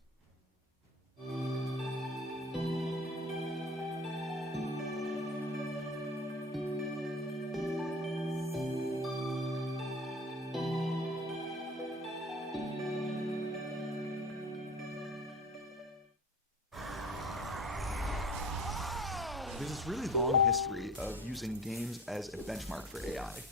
There's this really long history of using games as a benchmark for AI.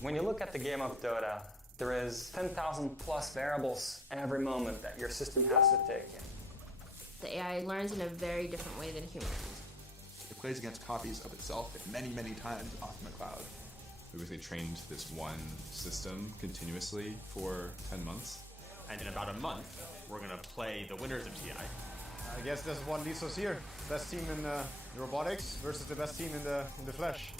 When you look at the game of Dota, there is 10,000 plus variables every moment that your system has to take in. The AI learns in a very different way than humans. It plays against copies of itself many, many times off in the cloud. We basically trained this one system continuously for 10 months. And in about a month, we're going to play the winners of TI. I guess that's what leads us here. Best team in robotics versus the best team in the flesh.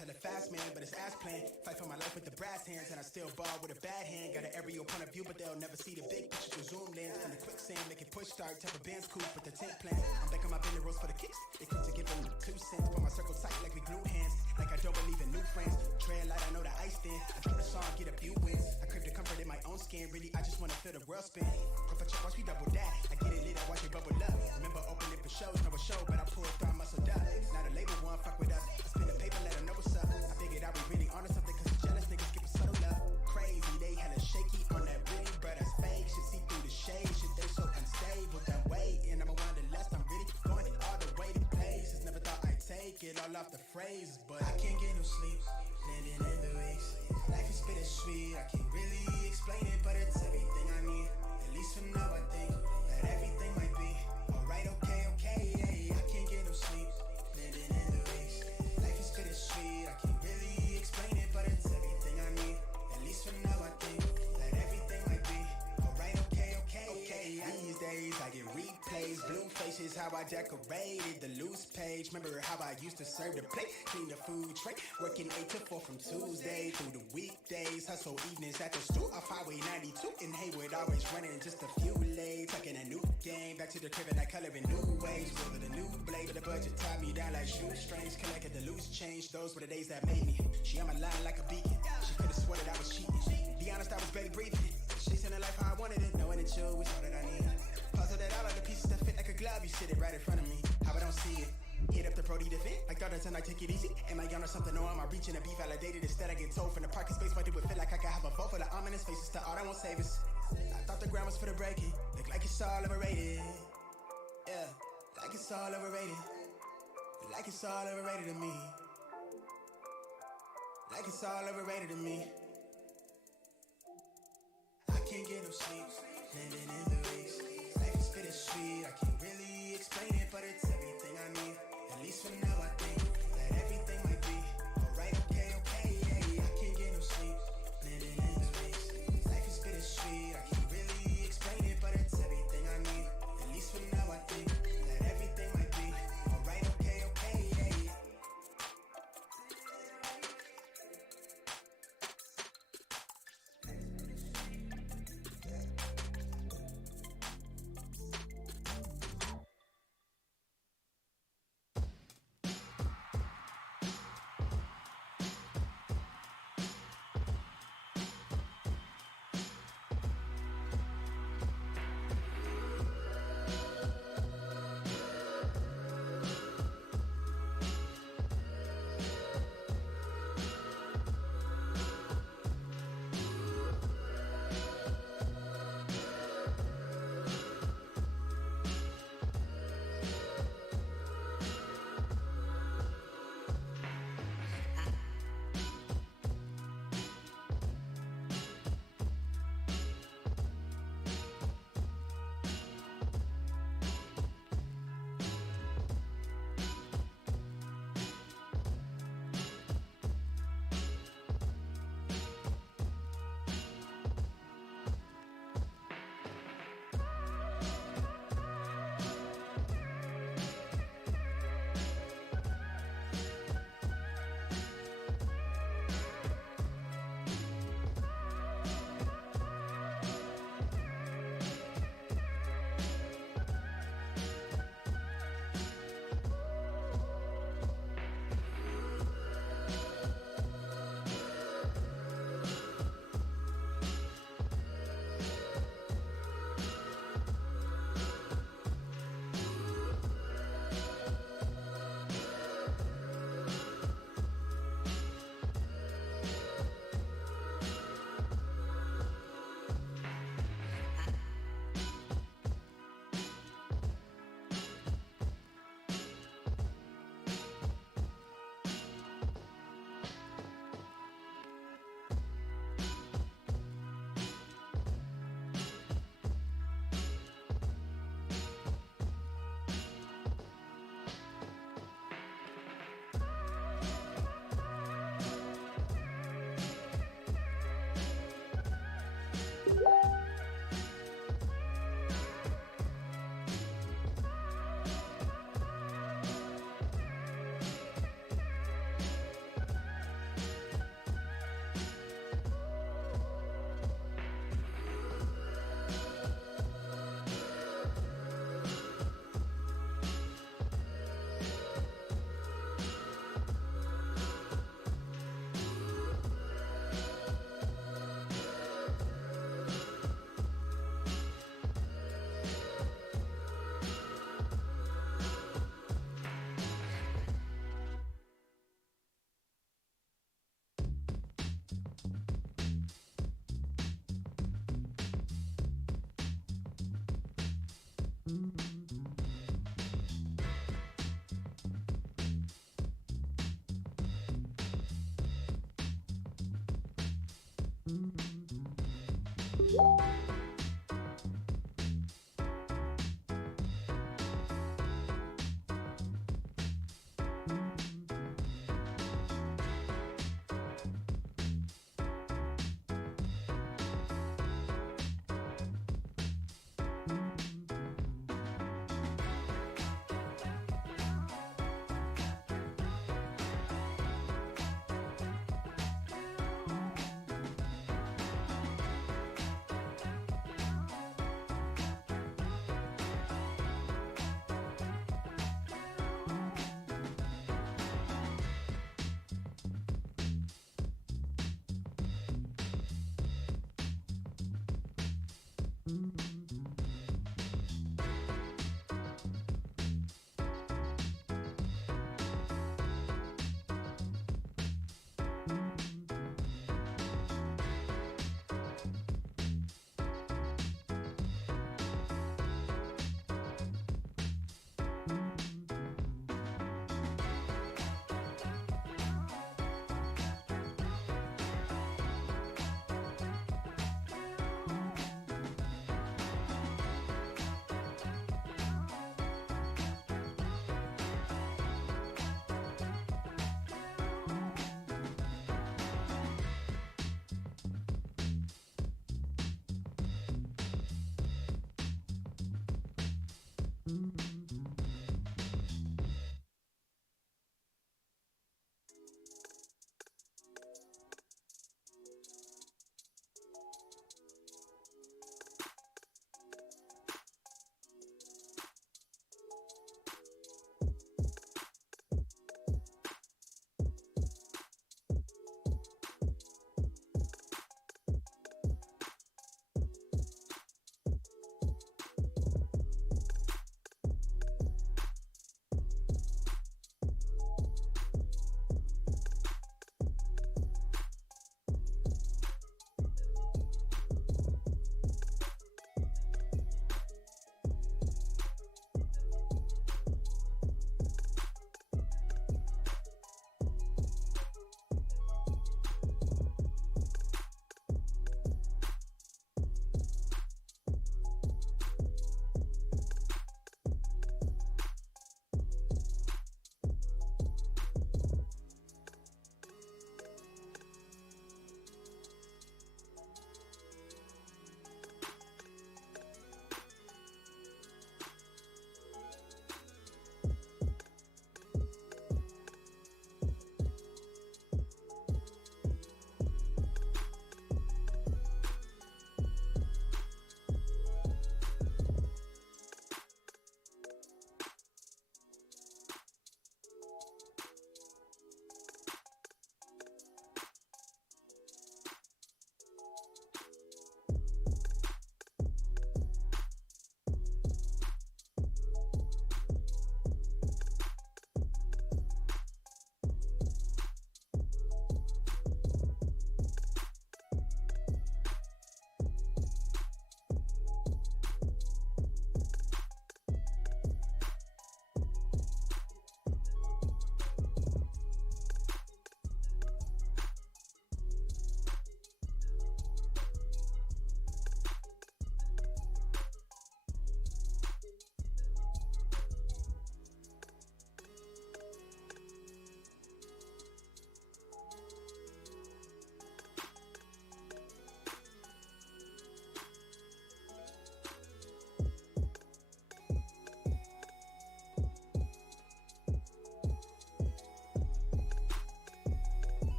hella fast man, but it's ass plan. Fight for my life with the brass hands, and I still ball with a bad hand. Got an aerial point of view, but they'll never see the big picture through zoom lens. From the quicksand, make it push start, type of band's cool, but the tent plan. I'm back on my bender rolls for the kicks. They quick to give them 2 cents. Put my circle tight like we glue hands. Like I don't believe in new friends. Trail light, I know the ice thin. I drop the song, get a few wins. I crave the comfort in my own skin. Really, I just wanna feel the world spin. If I check, watch me double that. I get it lit, I watch it bubble up. Remember opening for shows, no show, but I pulled through, I muscled up. Now the label one fuck with us. I spin the paper, let them know what's up. I figured I be really honest something, cause the jealous niggas give a subtle love. Crazy, they hella shaky on that really, but that's fake. Shit see through the shade, shit they so unstable. That way, and I'm a wanderlust, I'm really going all the way to places. Never thought I'd take it all off the phrases, but I can't get no sleep. Landing in the weeks. Life is bittersweet, I can't really explain it, but it's everything I need. At least for now, I think that everything might be alright, okay, yeah. I can't get no sleep. Landing in the weeks. Life is bittersweet, I can't really explain it, but it's everything I need. At least for now, I think that everything might be alright, okay. These days I get replays, blue faces, how I decorated the loose page. Remember how I used to serve the plate, clean the food tray, working 8 to 4 from Tuesday through the weekdays. Hustle evenings at the stool off Highway 92 in Haywood, always running just a few late. Tucking a new game, back to the crib and I color in new ways. With a new blade, but the budget tied me down like shoestrings. Collected the loose change, those were the days that made me. She on my line like a beacon, she could've swore that I was cheating. Be honest, I was barely breathing. Chasing the life how I wanted it, knowing that you was all that I need. Puzzle that all of the pieces that fit like a glove, you sit it right in front of me. How I don't see it. Hit up the Brody to vent, like thought tonight, take it easy. Am I young or something, or am I reaching to be validated? Instead I get told from the parking space, but it would feel like I could have a vote for the ominous faces to all that won't save us. I thought the ground was for the breaking, look like it's all overrated. Yeah, like it's all overrated. Like it's all overrated to me. Like it's all overrated to me. I can't get no sleep, landing in the weeks. Life is bittersweet, I can't really explain it, but it's everything I need. At least for now, I think that everything might be alright, okay, yeah. I can't get no sleep, landing in the weeks. Life is bittersweet, I can't really explain it, but it's everything I need. At least for now, I think that everything might be alright, okay, yeah.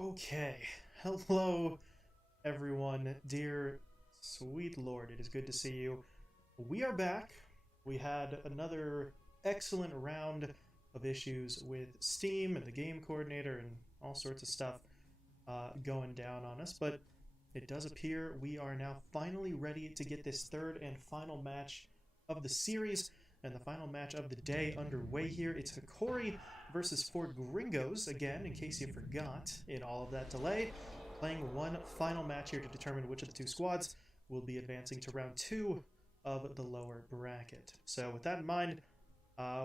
Okay. Hello, everyone. Dear sweet Lord, it is good to see you. We are back. We had another excellent round of issues with Steam and the game coordinator and all sorts of stuff going down on us, but it does appear we are now finally ready to get this third and final match of the series and the final match of the day underway here. It's Hokori versus 4Gringos, again, in case you forgot, in all of that delay, playing one final match here to determine which of the two squads will be advancing to round 2 of the lower bracket. So with that in mind,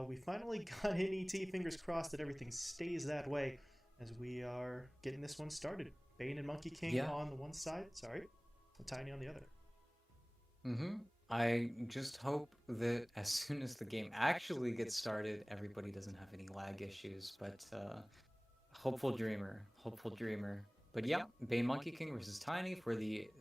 we finally got an ET, fingers crossed that everything stays that way as we are getting this one started. Bane and Monkey King on the one side, sorry, and Tiny on the other. I just hope that as soon as the game actually gets started, everybody doesn't have any lag issues, but hopeful dreamer. But yeah, Bane Monkey King versus Tiny for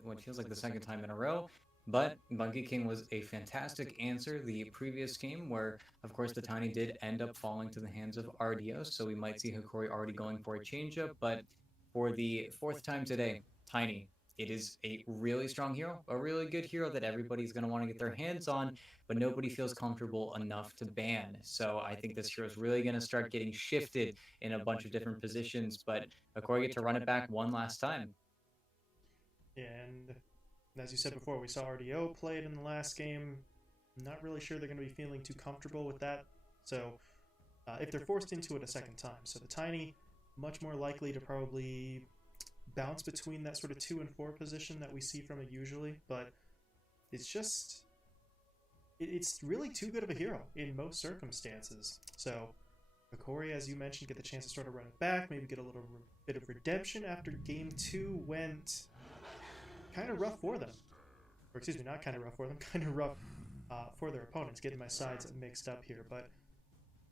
what feels like the second time in a row. But Monkey King was a fantastic answer the previous game where, of course, the Tiny did end up falling to the hands of Ardios, so we might see Hokori already going for a changeup, but for the fourth time today, Tiny. It is a really strong hero, a really good hero that everybody's going to want to get their hands on, but nobody feels comfortable enough to ban. So I think this hero is really going to start getting shifted in a bunch of different positions, but Hokori get to run it back one last time. And as you said before, we saw RDO played in the last game. Not really sure they're going to be feeling too comfortable with that. So if they're forced into it a second time. So the Tiny, much more likely to probably bounce between that sort of 2 and 4 position that we see from it usually. But it's just, it's really too good of a hero in most circumstances. So Hokori, as you mentioned, get the chance to sort of run it back, maybe get a little bit of redemption after game 2 went kind of rough for them. Or excuse me, not kind of rough for them, kind of rough for their opponents. Getting my sides mixed up here, but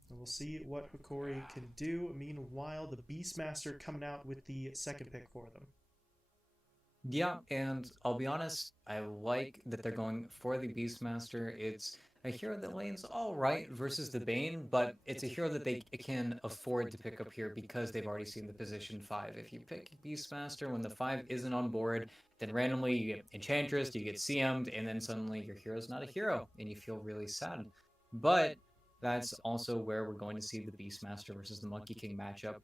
we'll see what Hokori can do. Meanwhile, the Beastmaster coming out with the second pick for them. Yeah, and I'll be honest, I like that they're going for the Beastmaster. It's a hero that lanes all right versus the Bane, but it's a hero that they can afford to pick up here because they've already seen the position 5. If you pick Beastmaster when the 5 isn't on board, then randomly you get Enchantress, you get CM'd, and then suddenly your hero's not a hero, and you feel really sad. But that's also where we're going to see the Beastmaster versus the Monkey King matchup.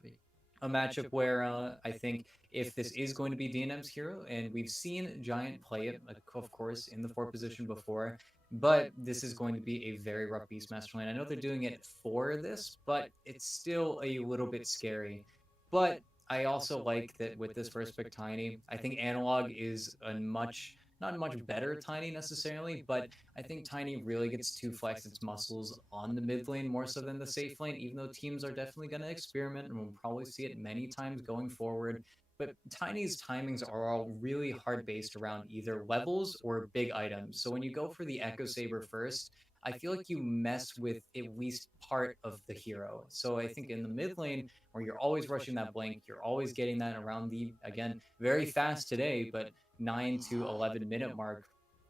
A matchup where I think if this is going to be DNM's hero, and we've seen Giant play it, of course, in the 4 position before, but this is going to be a very rough Beastmaster lane. I know they're doing it for this, but it's still a little bit scary. But I also like that with this first pick Tiny, I think Analog is not much better Tiny necessarily, but I think Tiny really gets to flex its muscles on the mid lane more so than the safe lane, even though teams are definitely going to experiment, and we'll probably see it many times going forward. But Tiny's timings are all really hard based around either levels or big items. So when you go for the Echo Saber first, I feel like you mess with at least part of the hero. So I think in the mid lane, where you're always rushing that blink, you're always getting that around the, again, very fast today, but 9 to 11-minute mark,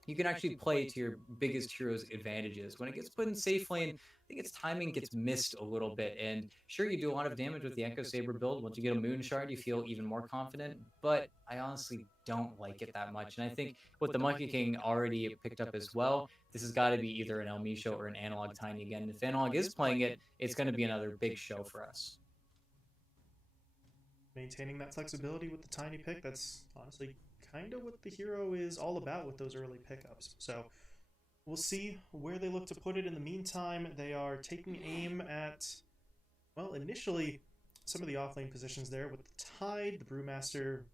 you can actually play to your biggest hero's advantages. When it gets put in safe lane, I think its timing gets missed a little bit. And sure, you do a lot of damage with the Echo Saber build. Once you get a Moon Shard, you feel even more confident. But I honestly don't like it that much. And I think with the Monkey King already picked up as well, this has got to be either an El Misho or an Analog Tiny again. If Analog is playing it, it's going to be another big show for us. Maintaining that flexibility with the Tiny pick, that's honestly kind of what the hero is all about with those early pickups. So we'll see where they look to put it. In the meantime, they are taking aim at, well, initially some of the offlane positions there with the Tide, the Brewmaster,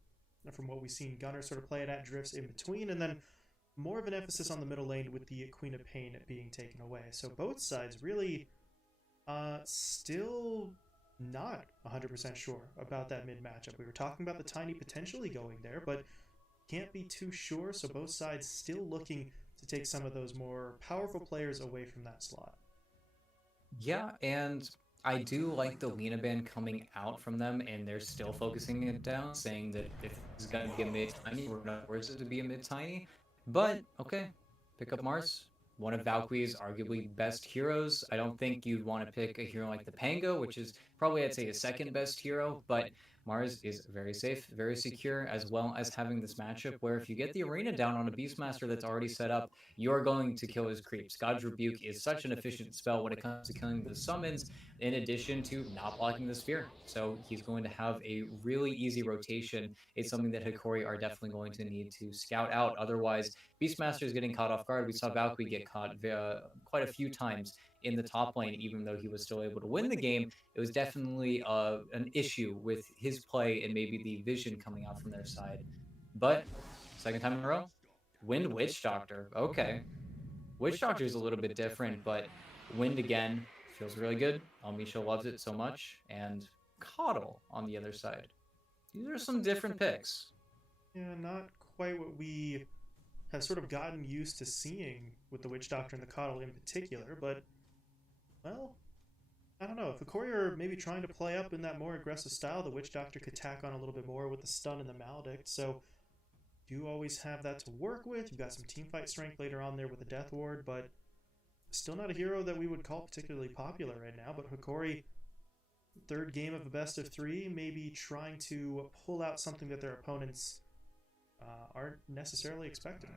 from what we've seen Gunner sort of play it at, drifts in between, and then more of an emphasis on the middle lane with the Queen of Pain being taken away. So both sides really still not 100% sure about that mid matchup. We were talking about the Tiny potentially going there, but can't be too sure, so both sides still looking to take some of those more powerful players away from that slot. Yeah, and I do like the Lena ban coming out from them, and they're still focusing it down, saying that if it's going to be a mid-tiny, we're going to force it to be a mid-tiny. But, okay, pick up Mars. One of Valkyrie's arguably best heroes. I don't think you'd want to pick a hero like the Pango, which is probably I'd say his second best hero, but Mars is very safe, very secure, as well as having this matchup where if you get the arena down on a Beastmaster that's already set up, you're going to kill his creeps. God's Rebuke is such an efficient spell when it comes to killing the summons, in addition to not blocking the spear. So he's going to have a really easy rotation. It's something that Hokori are definitely going to need to scout out. Otherwise, Beastmaster is getting caught off guard. We saw Valkyrie get caught quite a few times in the top lane, even though he was still able to win the game. It was definitely an issue with his play and maybe the vision coming out from their side. But second time in a row, Wind Witch Doctor. Okay. Witch Doctor is a little bit different, but Wind again feels really good. Almisha loves it so much. And Coddle on the other side. These are some different picks. Yeah, not quite what we have sort of gotten used to seeing with the Witch Doctor and the Coddle in particular, but, well, I don't know. If Hokori are maybe trying to play up in that more aggressive style, the Witch Doctor could tack on a little bit more with the stun and the Maledict, so you always have that to work with. You've got some teamfight strength later on there with the Death Ward, but still not a hero that we would call particularly popular right now. But Hokori, third game of a best of 3, maybe trying to pull out something that their opponents aren't necessarily expecting.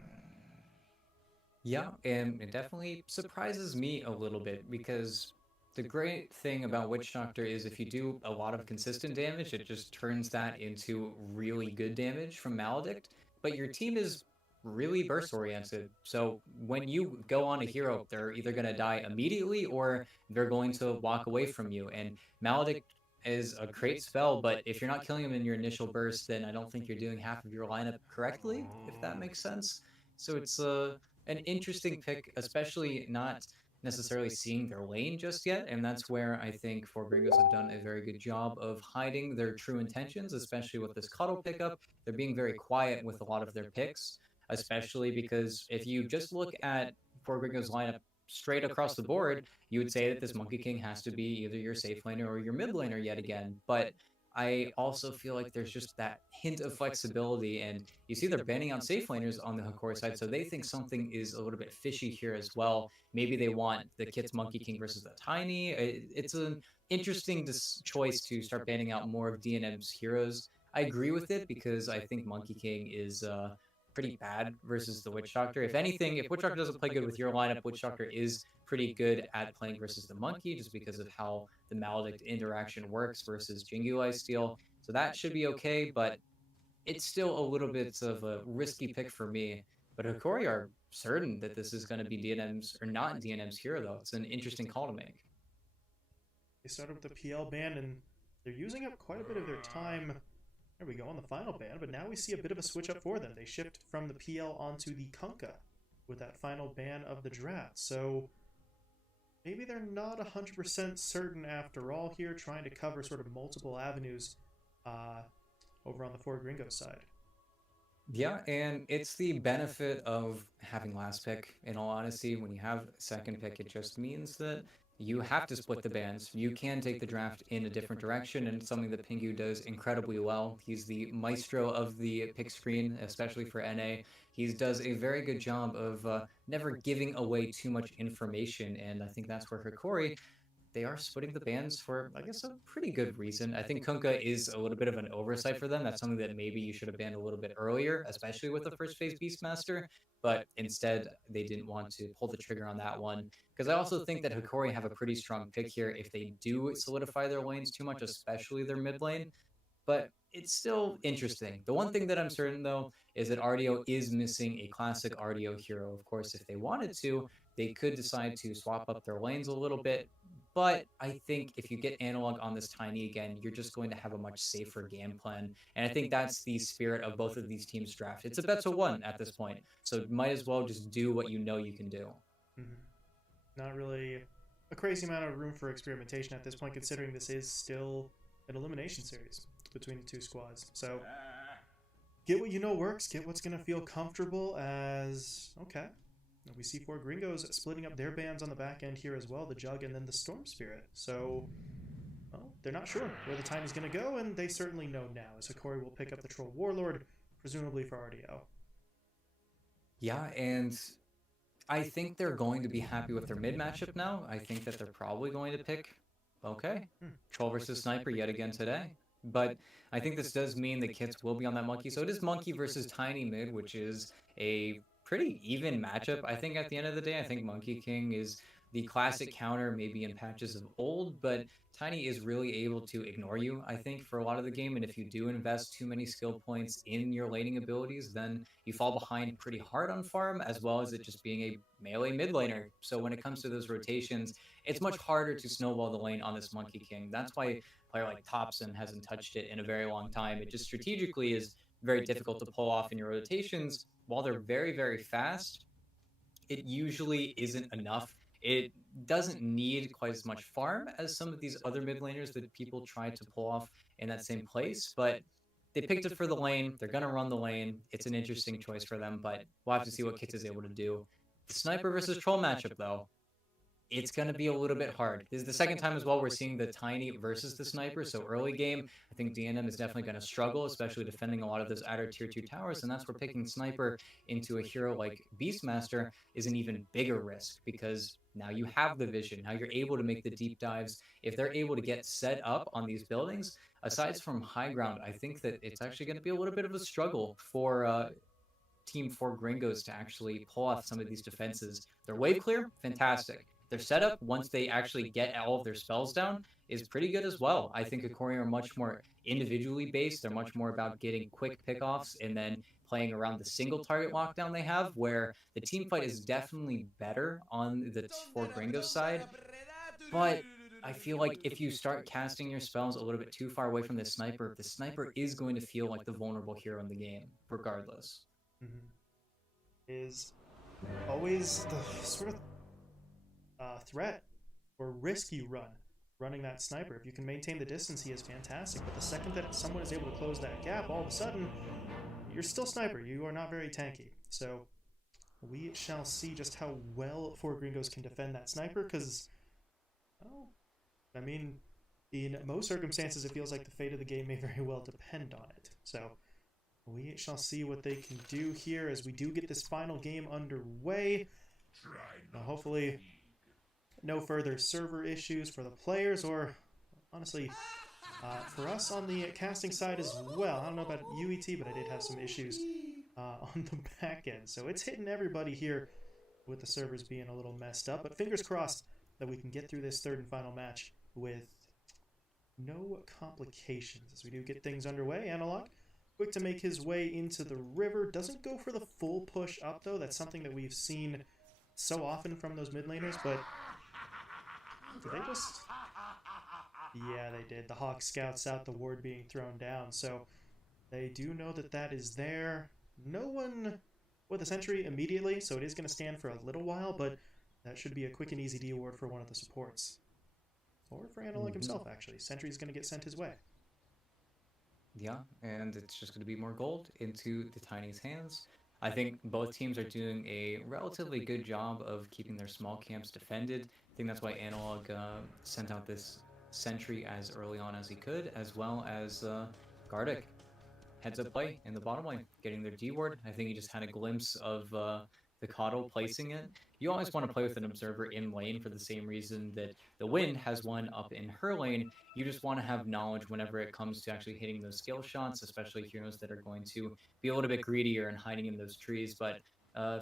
Yeah, and it definitely surprises me a little bit because the great thing about Witch Doctor is if you do a lot of consistent damage, it just turns that into really good damage from Maledict. But your team is really burst oriented. So when you go on a hero, they're either going to die immediately or they're going to walk away from you. And Maledict is a great spell, but if you're not killing him in your initial burst, then I don't think you're doing half of your lineup correctly, if that makes sense. So it's an interesting pick, especially not necessarily seeing their lane just yet, and that's where I think 4Gringos have done a very good job of hiding their true intentions, especially with this Cuddle pickup. They're being very quiet with a lot of their picks, especially because if you just look at 4Gringos lineup straight across the board, you would say that this Monkey King has to be either your safe laner or your mid laner yet again, but I also feel like there's just that hint of flexibility, and you see they're banning out safe laners on the Hokori side, so they think something is a little bit fishy here as well. Maybe they want the Kit's Monkey King versus the Tiny. It's an interesting choice to start banning out more of DNM's heroes. I agree with it because I think Monkey King is pretty bad versus the Witch Doctor. If anything, if Witch Doctor doesn't play good with your lineup, Witch Doctor is pretty good at playing versus the Monkey just because of how the Maledict interaction works versus Jingu Lifesteal. So that should be okay, but it's still a little bit of a risky pick for me. But Hokori are certain that this is going to be DNM's, or not DNM's hero, though. It's an interesting call to make. They started with the PL ban, and they're using up quite a bit of their time. There we go, on the final ban, but now we see a bit of a switch up for them. They shift from the PL onto the Kunkka with that final ban of the draft. So maybe they're not 100% certain after all here, trying to cover sort of multiple avenues over on the 4Gringos side. Yeah, and it's the benefit of having last pick, in all honesty. When you have second pick, it just means that you have to split the bans. You can take the draft in a different direction, and it's something that Pingu does incredibly well. He's the maestro of the pick screen, especially for NA. He does a very good job of never giving away too much information, and I think that's where Hokori, they are splitting the bans for, I guess, a pretty good reason. I think Kunkka is a little bit of an oversight for them. That's something that maybe you should have banned a little bit earlier, especially with the first phase Beastmaster, but instead they didn't want to pull the trigger on that one. Because I also think that Hokori have a pretty strong pick here if they do solidify their lanes too much, especially their mid lane. But it's still interesting. The one thing that I'm certain, though, is that RDO is missing a classic RDO hero. Of course, if they wanted to, they could decide to swap up their lanes a little bit. But I think if you get Analog on this Tiny again, you're just going to have a much safer game plan. And I think that's the spirit of both of these teams' draft. It's a bet to one at this point. So might as well just do what you know you can do. Mm-hmm. Not really a crazy amount of room for experimentation at this point, considering this is still an elimination series between the two squads. So get what you know works, get what's going to feel comfortable as, okay. We see 4Gringos splitting up their bans on the back end here as well, the Jug and then the Storm Spirit. So, well, they're not sure where the time is going to go, and they certainly know now, as Hokori will pick up the Troll Warlord, presumably for RDO. Yeah, and I think they're going to be happy with their mid matchup now. I think that they're probably going to pick okay. Troll versus Sniper yet again today. But I think this does mean the kits will be on that Monkey. So it is Monkey versus Tiny mid, which is a pretty even matchup. I think at the end of the day, I think Monkey King is the classic counter, maybe in patches of old, but Tiny is really able to ignore you, I think, for a lot of the game. And if you do invest too many skill points in your laning abilities, then you fall behind pretty hard on farm, as well as it just being a melee mid laner. So when it comes to those rotations, it's much harder to snowball the lane on this Monkey King. That's why a player like Thompson hasn't touched it in a very long time. It just strategically is very difficult to pull off in your rotations. While they're very, very fast, it usually isn't enough. It doesn't need quite as much farm as some of these other mid laners that people try to pull off in that same place, but they picked it for the lane. They're going to run the lane. It's an interesting choice for them, but we'll have to see what Kits is able to do. The Sniper versus Troll matchup, though, it's going to be a little bit hard. This is the second time as well we're seeing the Tiny versus the Sniper. So early game, I think DNM is definitely going to struggle, especially defending a lot of those outer tier 2 towers. And that's where picking Sniper into a hero like Beastmaster is an even bigger risk, because now you have the vision. Now you're able to make the deep dives. If they're able to get set up on these buildings, aside from high ground, I think that it's actually going to be a little bit of a struggle for Team 4Gringos to actually pull off some of these defenses. Their wave clear, fantastic. Their setup, once they actually get all of their spells down, is pretty good as well. I think Hokori are much more individually based. They're much more about getting quick pickoffs and then playing around the single target lockdown they have, where the team fight is definitely better on the 4Gringos side. But I feel like if you start casting your spells a little bit too far away from the Sniper is going to feel like the vulnerable hero in the game, regardless. Is always the sort of threat or risk you run running that Sniper. If you can maintain the distance, he is fantastic, but the second that someone is able to close that gap, all of a sudden you're still Sniper. You are not very tanky. So we shall see just how well 4Gringos can defend that Sniper, because, well, I mean, in most circumstances it feels like the fate of the game may very well depend on it. So we shall see what they can do here as we do get this final game underway. Now, hopefully no further server issues for the players, or honestly for us on the casting side as well. I don't know about UET, but I did have some issues on the back end. So it's hitting everybody here with the servers being a little messed up. But fingers crossed that we can get through this third and final match with no complications as we do get things underway. Analog, quick to make his way into the river. Doesn't go for the full push up, though. That's something that we've seen so often from those mid laners, but did they just... Yeah, they did. The Hawk scouts out the ward being thrown down, so they do know that that is there. No one with a sentry immediately, so it is going to stand for a little while, but that should be a quick and easy D ward for one of the supports. Or for Analog himself, actually. Sentry is going to get sent his way. Yeah, and it's just going to be more gold into the Tiny's hands. I think both teams are doing a relatively good job of keeping their small camps defended. I think that's why Analog sent out this sentry as early on as he could, as well as Gardic heads up play in the bottom lane, getting their D ward. I think he just had a glimpse of the Coddle placing it. You always want to play with an observer in lane for the same reason that the Wind has one up in her lane. You just want to have knowledge whenever it comes to actually hitting those skill shots, especially heroes that are going to be a little bit greedier and hiding in those trees. But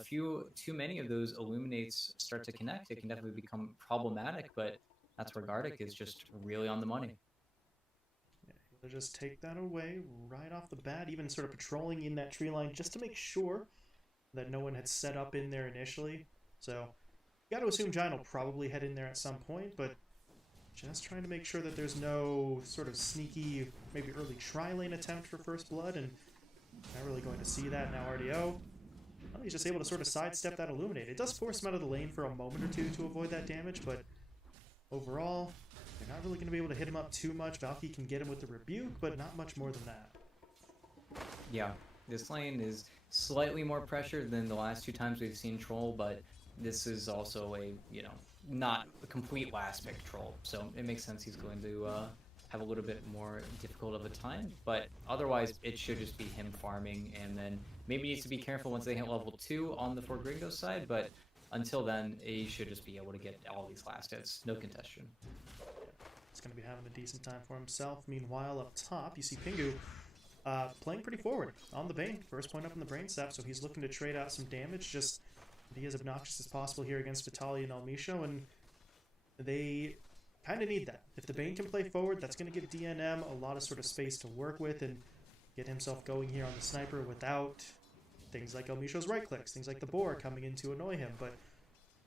too many of those illuminates start to connect, it can definitely become problematic, but that's where Gardic is just really on the money. Yeah, he'll just take that away right off the bat, even sort of patrolling in that tree line just to make sure that no one had set up in there initially. So, got to assume Giant will probably head in there at some point, but just trying to make sure that there's no sort of sneaky, maybe early tri-lane attempt for first blood, and not really going to see that now. RDO, well, he's just able to sort of sidestep that Illuminate. It does force him out of the lane for a moment or two to avoid that damage, but overall, they're not really going to be able to hit him up too much. Valky can get him with the Rebuke, but not much more than that. Yeah, this lane is slightly more pressure than the last two times we've seen Troll, but this is also a, you know, not a complete last pick Troll, so it makes sense he's going to have a little bit more difficult of a time, but otherwise it should just be him farming, and then maybe needs to be careful once they hit level 2 on the 4Gringos side, but until then he should just be able to get all these last hits, no contention. is going to be having a decent time for himself. Meanwhile, up top, you see Pingu playing pretty forward on the Bane. First point up in the brain sap, so he's looking to trade out some damage, just be as obnoxious as possible here against Vitaly and Almisho, and they kind of need that. If the Bane can play forward, that's going to give DNM a lot of sort of space to work with and get himself going here on the sniper without things like Almisho's right clicks, things like the boar coming in to annoy him. But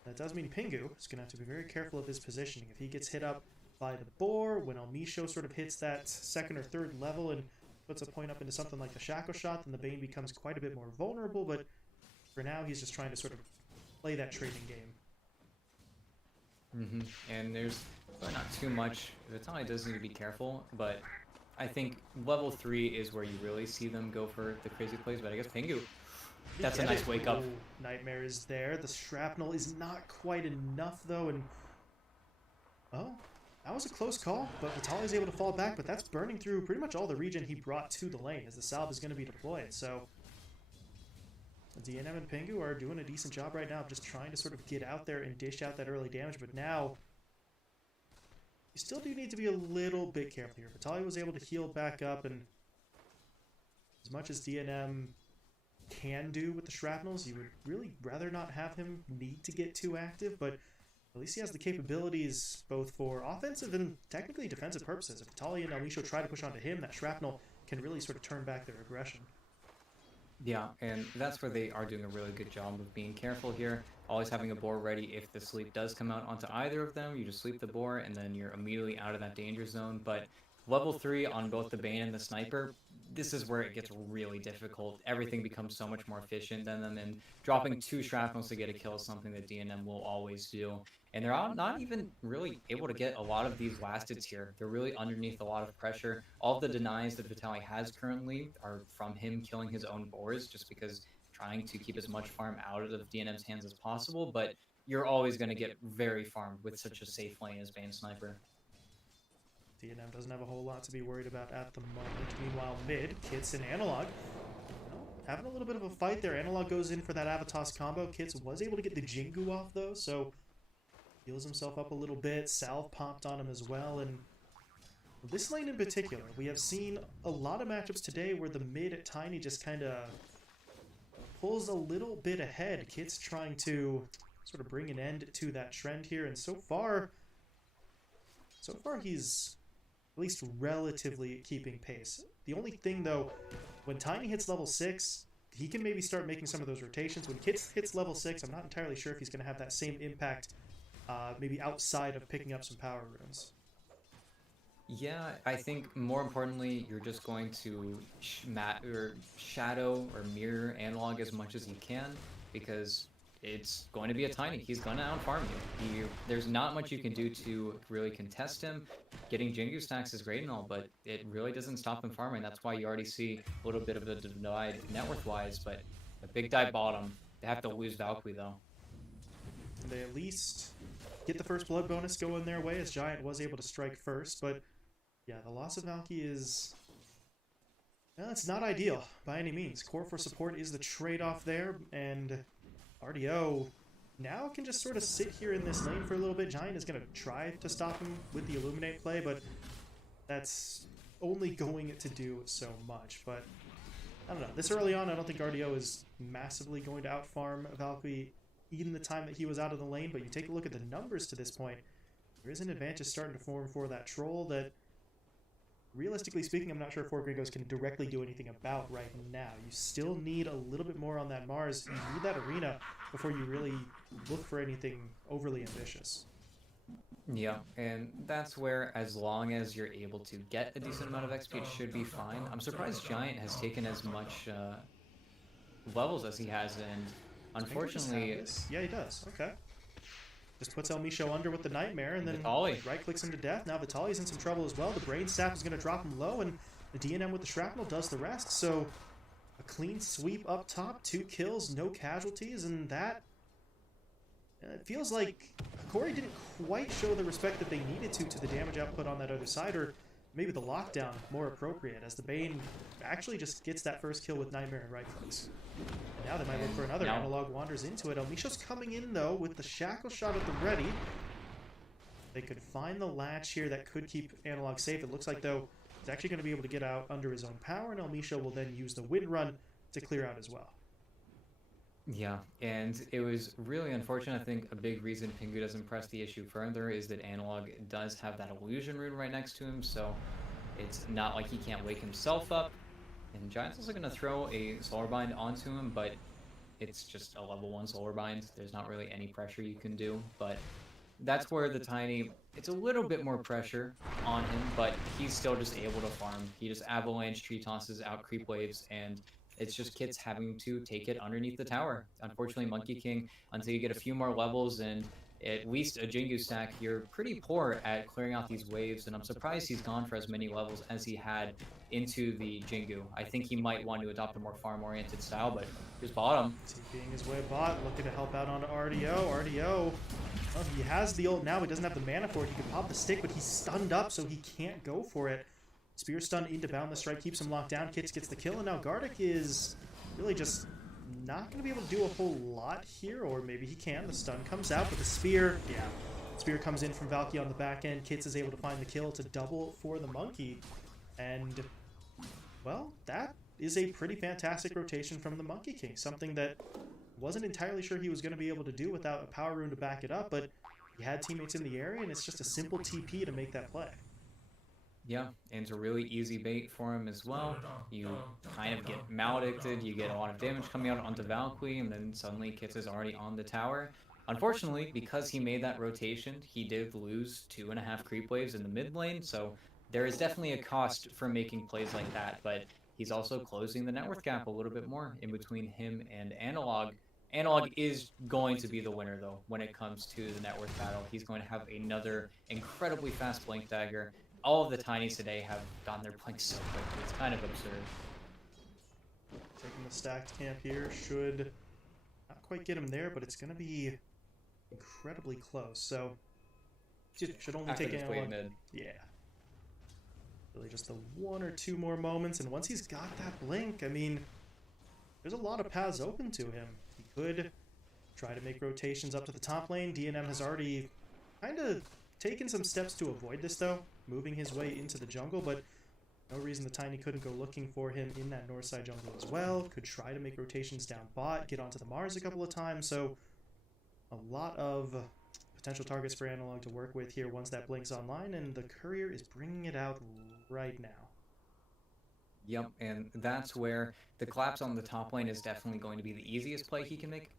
that does mean Pingu is going to have to be very careful of his positioning. If he gets hit up by the boar, when Almisho sort of hits that second or third level and puts a point up into something like the shackle shot, then the Bane becomes quite a bit more vulnerable, but for now he's just trying to sort of play that trading game. And there's really not too much. Vitaly does need to be careful, but I think level 3 is where you really see them go for the crazy plays, but I guess Pingu, that's a nice wake up. Nightmare is there. The shrapnel is not quite enough though, and oh, that was a close call, but Vitaly's able to fall back, but that's burning through pretty much all the regen he brought to the lane as the salve is going to be deployed. So DNM and Pingu are doing a decent job right now of just trying to sort of get out there and dish out that early damage, but now you still do need to be a little bit careful here. Vitaly was able to heal back up, and as much as DNM can do with the shrapnels, you would really rather not have him need to get too active, but at least he has the capabilities both for offensive and technically defensive purposes. If Vitaly and Almisho try to push onto him, that shrapnel can really sort of turn back their aggression. Yeah, and that's where they are doing a really good job of being careful here. Always having a boar ready if the sleep does come out onto either of them. You just sleep the boar and then you're immediately out of that danger zone. But level 3 on both the Bane and the Sniper, this is where it gets really difficult. Everything becomes so much more efficient than them, and dropping 2 shrapnels to get a kill is something that DNM will always do. And they're not even really able to get a lot of these last hits here. They're really underneath a lot of pressure. All of the denies that Vitaly has currently are from him killing his own boars, just because trying to keep as much farm out of DNM's hands as possible, but you're always going to get very farmed with such a safe lane as Bane Sniper. DNM doesn't have a whole lot to be worried about at the moment. Meanwhile, mid, Kits and Analog, having a little bit of a fight there. Analog goes in for that Avatos combo. Kits was able to get the Jingu off, though, so heals himself up a little bit. Salve popped on him as well, and this lane in particular, we have seen a lot of matchups today where the mid at Tiny just kind of pulls a little bit ahead. Kits trying to sort of bring an end to that trend here, and so far he's at least relatively keeping pace. The only thing, though, when Tiny hits level 6, he can maybe start making some of those rotations. When Kits hits level 6, I'm not entirely sure if he's going to have that same impact, maybe outside of picking up some power runes. Yeah, I think more importantly, you're just going to shadow or mirror Analog as much as you can, because it's going to be a Tiny. He's going to outfarm you. There's not much you can do to really contest him. Getting Jingu stacks is great and all, but it really doesn't stop him farming. That's why you already see a little bit of a divide net worth-wise, but a big dive bottom. They have to lose Valkyrie, though. They at least get the first blood bonus going their way, as Giant was able to strike first, but yeah, the loss of Valkyrie is... well, it's not ideal by any means. Core for support is the trade-off there, and RDO now can just sort of sit here in this lane for a little bit. Giant is going to try to stop him with the Illuminate play, but that's only going to do so much. But I don't know. This early on, I don't think RDO is massively going to outfarm Valkyrie in the time that he was out of the lane, but you take a look at the numbers to this point, there is an advantage starting to form for that troll that, realistically speaking, I'm not sure if 4Gringos can directly do anything about right now. You still need a little bit more on that Mars. You need that arena before you really look for anything overly ambitious. Yeah, and that's where, as long as you're able to get a decent amount of XP, it should be fine. I'm surprised Giant has taken as much levels as he has, and unfortunately... yeah, he does. Okay. Just puts Almisho under with the Nightmare, and then right-clicks him to death. Now Vitaly's in some trouble as well. The Brain Sap is going to drop him low, and the DNM with the Shrapnel does the rest. So a clean sweep up top, 2 kills, no casualties, and that... it feels like Hokori didn't quite show the respect that they needed to the damage output on that other side, or maybe the lockdown more appropriate, as the Bane actually just gets that first kill with Nightmare and right-clicks. And now they might look for another. Analog wanders into it. Almisho's coming in, though, with the Shackle Shot at the ready. They could find the latch here that could keep Analog safe. It looks like, though, he's actually going to be able to get out under his own power, and Elmisha will then use the wind run to clear out as well. Yeah, and it was really unfortunate. I think a big reason Pingu doesn't press the issue further is that Analog does have that illusion rune right next to him, so it's not like he can't wake himself up. And Giant's also going to throw a Solar Bind onto him, but it's just a level 1 Solar Bind. There's not really any pressure you can do, but that's where the Tiny, it's a little bit more pressure on him, but he's still just able to farm. He just avalanche, tree tosses, out creep waves, and it's just Kits having to take it underneath the tower. Unfortunately, Monkey King, until you get a few more levels and at least a Jingu stack, you're pretty poor at clearing out these waves, and I'm surprised he's gone for as many levels as he had into the Jingu. I think he might want to adopt a more farm-oriented style, but here's bottom. TPing his way bot, looking to help out onto RDO. RDO, well, he has the ult now, he doesn't have the mana for it. He can pop the stick, but he's stunned up, so he can't go for it. Spear stun into Boundless Strike keeps him locked down. Kits gets the kill, and now Gardic is really just not going to be able to do a whole lot here, or maybe he can. The stun comes out, but the spear, yeah. Spear comes in from Valky on the back end. Kits is able to find the kill to double for the Monkey. And, well, that is a pretty fantastic rotation from the Monkey King. Something that wasn't entirely sure he was going to be able to do without a power rune to back it up, but he had teammates in the area, and it's just a simple TP to make that play. Yeah, and it's a really easy bait for him as well. You kind of get maledicted, you get a lot of damage coming out onto Valkyrie, and then suddenly Kits is already on the tower. Unfortunately, because he made that rotation, he did lose 2.5 creep waves in the mid lane, so there is definitely a cost for making plays like that, but he's also closing the net worth gap a little bit more in between him and Analog. Analog is going to be the winner, though, when it comes to the net worth battle. He's going to have another incredibly fast Blink Dagger. All of the Tinies today have gotten their blinks so quickly. It's kind of absurd. Taking the stacked camp here should not quite get him there, but it's going to be incredibly close. So, should only take Analog. Mid. Yeah. Really just the 1 or 2 more moments, and once he's got that blink, I mean, there's a lot of paths open to him. He could try to make rotations up to the top lane. DNM has already kind of taken some steps to avoid this, though, moving his way into the jungle, but no reason the Tiny couldn't go looking for him in that north side jungle as well. Could try to make rotations down bot, get onto the Mars a couple of times, so a lot of potential targets for Analog to work with here once that blink's online, and the Courier is bringing it out right now. Yep, and that's where the collapse on the top lane is definitely going to be the easiest play he can make.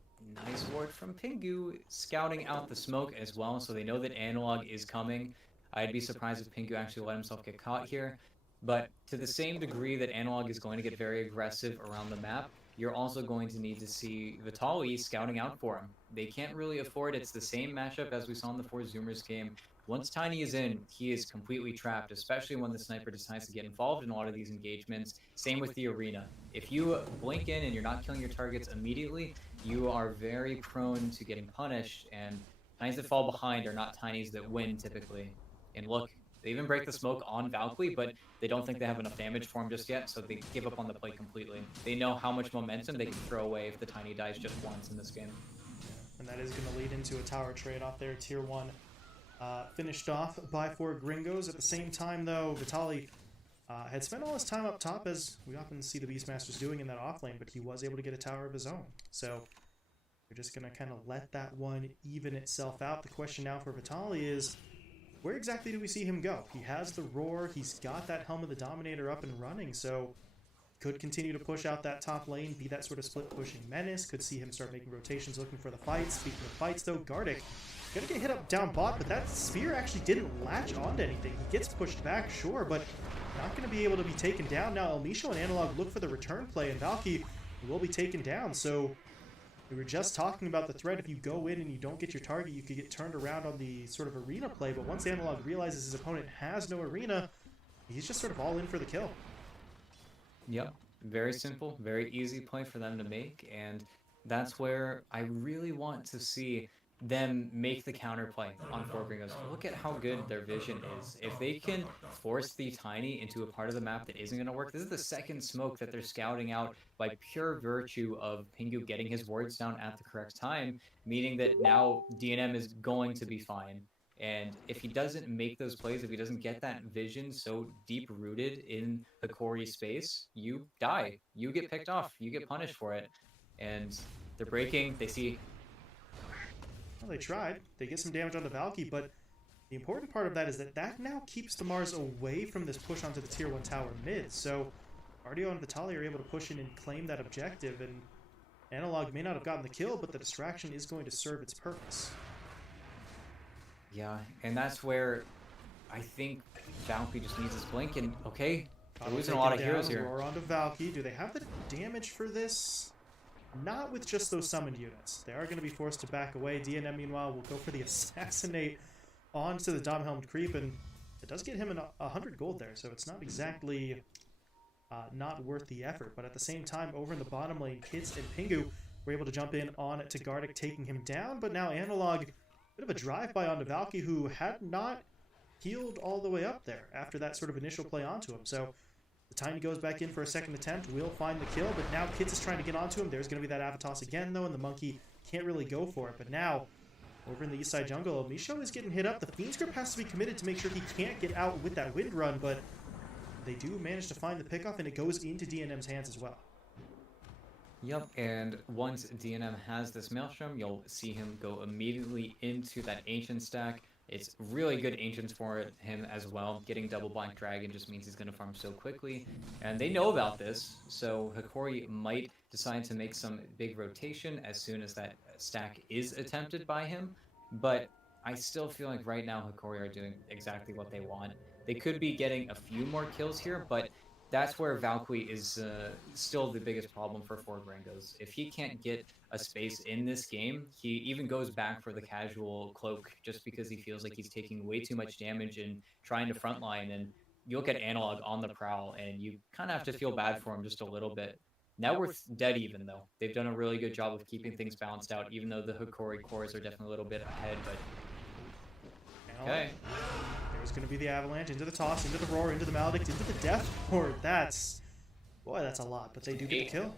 Nice ward from Pingu, scouting out the smoke as well, so they know that Analog is coming. I'd be surprised if Pingu actually let himself get caught here. But to the same degree that Analog is going to get very aggressive around the map, you're also going to need to see Vitaly scouting out for him. They can't really afford, it's the same matchup as we saw in the 4Zoomers game. Once Tiny is in, he is completely trapped, especially when the sniper decides to get involved in a lot of these engagements. Same with the arena. If you blink in and you're not killing your targets immediately, you are very prone to getting punished, and Tinies that fall behind are not Tinies that win typically. And look, they even break the smoke on Valkyrie, but they don't think they have enough damage for him just yet, so they give up on the play completely. They know how much momentum they can throw away if the Tiny dies just once in this game. And that is going to lead into a tower trade off there, tier 1. Finished off by 4Gringos. At the same time, though, Vitaly had spent all his time up top, as we often see the Beastmasters doing in that offlane, but he was able to get a tower of his own. So we're just going to kind of let that one even itself out. The question now for Vitaly is, where exactly do we see him go? He has the Roar, he's got that Helm of the Dominator up and running, so could continue to push out that top lane, be that sort of split-pushing menace, could see him start making rotations, looking for the fights. Speaking of fights, though, Gardic gonna get hit up down bot, but that spear actually didn't latch onto anything. He gets pushed back, sure, but not gonna be able to be taken down. Now Elmisha and Analog look for the return play, and Valky will be taken down, so we were just talking about the threat. If you go in and you don't get your target, you could get turned around on the sort of arena play, but once Analog realizes his opponent has no arena, he's just sort of all in for the kill. Yep, very simple, very easy play for them to make, and that's where I really want to see them make the counterplay on 4Gringos. Look at how good their vision is. If they can force the Tiny into a part of the map that isn't going to work, this is the second smoke that they're scouting out by pure virtue of Pingu getting his wards down at the correct time, meaning that now DNM is going to be fine. And if he doesn't make those plays, if he doesn't get that vision so deep rooted in Hokori space, you die. You get picked off. You get punished for it. And they're breaking. They see. Well, they tried. They get some damage on the Valky, but the important part of that is that that now keeps the Mars away from this push onto the tier 1 tower mid. So Ardio and Vitali are able to push in and claim that objective, and Analog may not have gotten the kill, but the distraction is going to serve its purpose. Yeah, and that's where I think Valky just needs his blink, and okay, they're losing a lot of heroes here. Roar onto Valky. Do they have the damage for this? Not with just those summoned units. They are going to be forced to back away. DNM, meanwhile, will go for the assassinate onto the Dom Helmed Creep, and it does get him 100 gold there, so it's not exactly not worth the effort. But at the same time, over in the bottom lane, Kids and Pingu were able to jump in on to Gardic, taking him down, but now Analog, bit of a drive-by onto Valky, who had not healed all the way up there after that sort of initial play onto him. So the Tiny goes back in for a second attempt, will find the kill, but now Kids is trying to get onto him. There's going to be that Avatos again, though, and the Monkey can't really go for it. But now, over in the east side jungle, Misho is getting hit up. The Fiend's Grip has to be committed to make sure he can't get out with that Wind Run, but they do manage to find the pickoff, and it goes into DNM's hands as well. Yep, and once DNM has this Maelstrom, you'll see him go immediately into that Ancient stack. It's really good Ancients for him as well. Getting double Black Dragon just means he's going to farm so quickly. And they know about this, so Hokori might decide to make some big rotation as soon as that stack is attempted by him. But I still feel like right now Hokori are doing exactly what they want. They could be getting a few more kills here, but that's where Valkyrie is still the biggest problem for 4Gringos. If he can't get a space in this game, he even goes back for the casual cloak just because he feels like he's taking way too much damage and trying to frontline. And you look at Analog on the prowl, and you kind of have to feel bad for him just a little bit. Now we're dead even, though. They've done a really good job of keeping things balanced out, even though the Hokori cores are definitely a little bit ahead, but... Okay. There's going to be the Avalanche, into the toss, into the roar, into the Maledict, into the Death Ward. That's... Boy, that's a lot, but they do get the kill.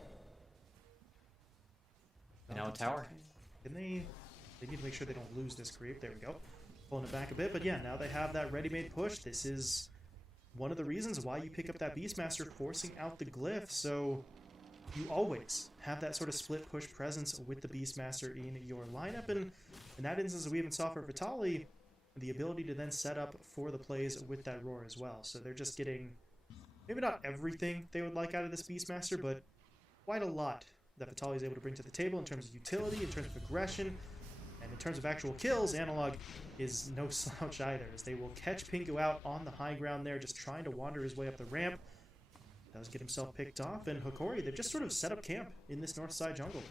And now a tower. Can they need to make sure they don't lose this creep. There we go. Pulling it back a bit, but yeah, now they have that ready-made push. This is one of the reasons why you pick up that Beastmaster, forcing out the Glyph, so you always have that sort of split push presence with the Beastmaster in your lineup, and in that instance we even saw for Vitali, the ability to then set up for the plays with that roar as well. So they're just getting, maybe not everything they would like out of this Beastmaster, but quite a lot that Vitali is able to bring to the table in terms of utility, in terms of aggression, and in terms of actual kills. Analog is no slouch either, as they will catch Pingu out on the high ground there, just trying to wander his way up the ramp. Does get himself picked off, and Hokori, they've just sort of set up camp in this north side jungle.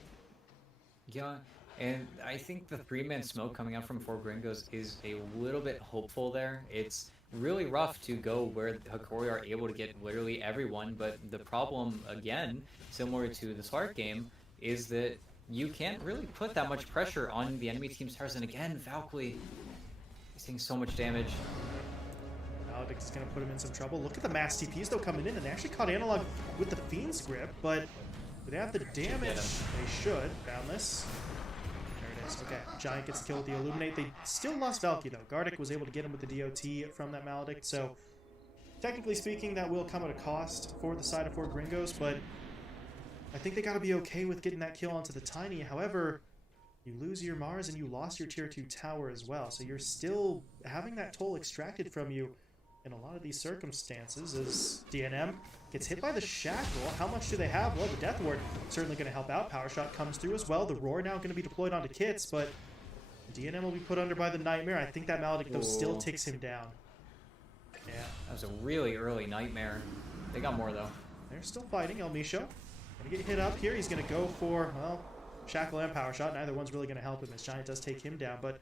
Yeah, and I think the 3-man smoke coming out from 4Gringos is a little bit hopeful there. It's really rough to go where Hokori are able to get literally everyone, but the problem, again, similar to the Spark game, is that you can't really put that much pressure on the enemy team's towers, and again, Valkyrie is taking so much damage. Maledict is going to put him in some trouble. Look at the mass TPs, though, coming in, and they actually caught Analog with the Fiend's Grip, but do they have the damage? They should. Boundless. There it is. Okay, Giant gets killed with the Illuminate. They still lost Valky, though. Gardic was able to get him with the DOT from that Maledict, so technically speaking, that will come at a cost for the side of 4Gringos, but I think they got to be okay with getting that kill onto the Tiny. However, you lose your Mars and you lost your tier 2 tower as well, so you're still having that toll extracted from you in a lot of these circumstances. As DNM gets hit by the Shackle, how much do they have? Well, the Death Ward certainly going to help out. Power Shot comes through as well. The Roar now going to be deployed onto Kits, but DNM will be put under by the Nightmare. I think that Maledict, though, still ticks him down. Yeah. That was a really early Nightmare. They got more, though. They're still fighting. El Misho going to get hit up here. He's going to go for, well, Shackle and Power Shot. Neither one's really going to help him as Giant does take him down, but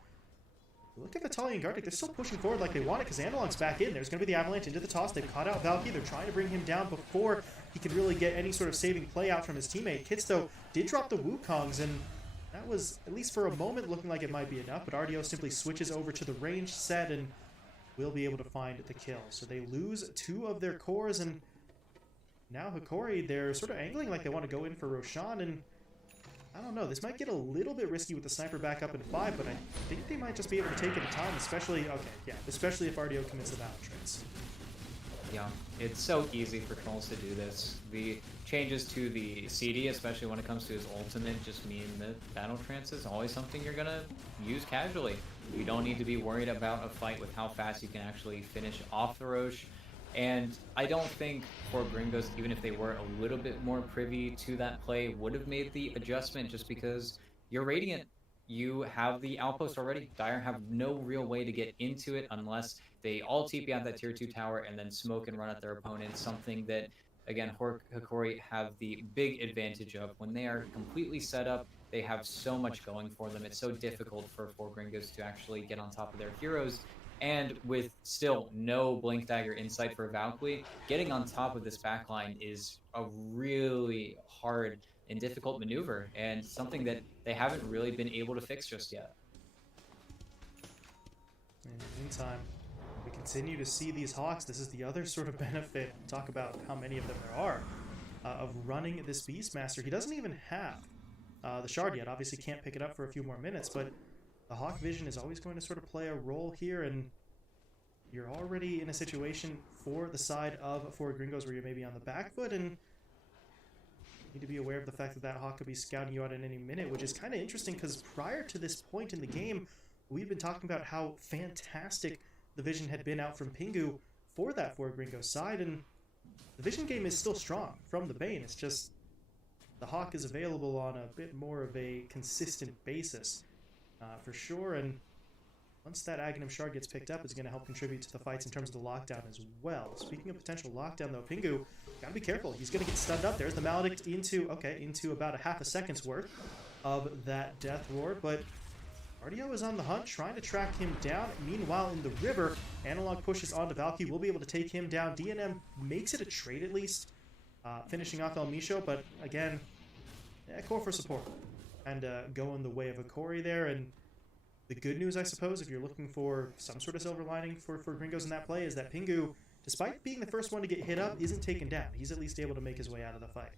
look at Vitali and Gardic. They're still pushing forward like they want it because Analog's back in. There's going to be the Avalanche into the toss. They've caught out Valky. They're trying to bring him down before he can really get any sort of saving play out from his teammate. Kits, though, did drop the Wukongs, and that was, at least for a moment, looking like it might be enough, but RDO simply switches over to the range set and will be able to find the kill. So they lose 2 of their cores, and now Hokori, they're sort of angling like they want to go in for Roshan, and I don't know. This might get a little bit risky with the sniper back up in 5, but I think they might just be able to take it in time, especially, okay, yeah, especially if RDO commits the battle trance. Yeah, it's so easy for trolls to do this. The changes to the CD, especially when it comes to his ultimate, just mean that battle trance is always something you're gonna use casually. You don't need to be worried about a fight with how fast you can actually finish off the Roche. And I don't think 4Gringos, even if they were a little bit more privy to that play, would have made the adjustment, just because you're Radiant. You have the outpost already. Dire have no real way to get into it unless they all TP out that tier 2 tower and then smoke and run at their opponents, something that, again, Hokori have the big advantage of. When they are completely set up, they have so much going for them. It's so difficult for 4Gringos to actually get on top of their heroes. And with still no Blink Dagger insight for Valkyrie, getting on top of this backline is a really hard and difficult maneuver, and something that they haven't really been able to fix just yet. In the meantime, we continue to see these Hawks. This is the other sort of benefit, talk about how many of them there are, of running this Beastmaster. He doesn't even have the Shard yet. Obviously can't pick it up for a few more minutes, but the Hawk Vision is always going to sort of play a role here, and you're already in a situation for the side of 4Gringos where you're maybe on the back foot, and need to be aware of the fact that that Hawk could be scouting you out at any minute, which is kind of interesting because prior to this point in the game, we've been talking about how fantastic the Vision had been out from Pingu for that 4Gringos side, and the Vision game is still strong from the Bane. It's just the Hawk is available on a bit more of a consistent basis, for sure, and once that Aghanim Shard gets picked up, it's going to help contribute to the fights in terms of the lockdown as well. Speaking of potential lockdown, though, Pingu, gotta be careful. He's going to get stunned up. There's the Maledict into about a half a second's worth of that Death Roar, but RDO is on the hunt, trying to track him down. Meanwhile, in the river, Analog pushes onto Valky. We'll be able to take him down. DNM makes it a trade at least, finishing off El Misho, but again, core for support. And going the way of Hokori there, and the good news, I suppose, if you're looking for some sort of silver lining for Gringos in that play, is that Pingu, despite being the first one to get hit up, isn't taken down. He's at least able to make his way out of the fight.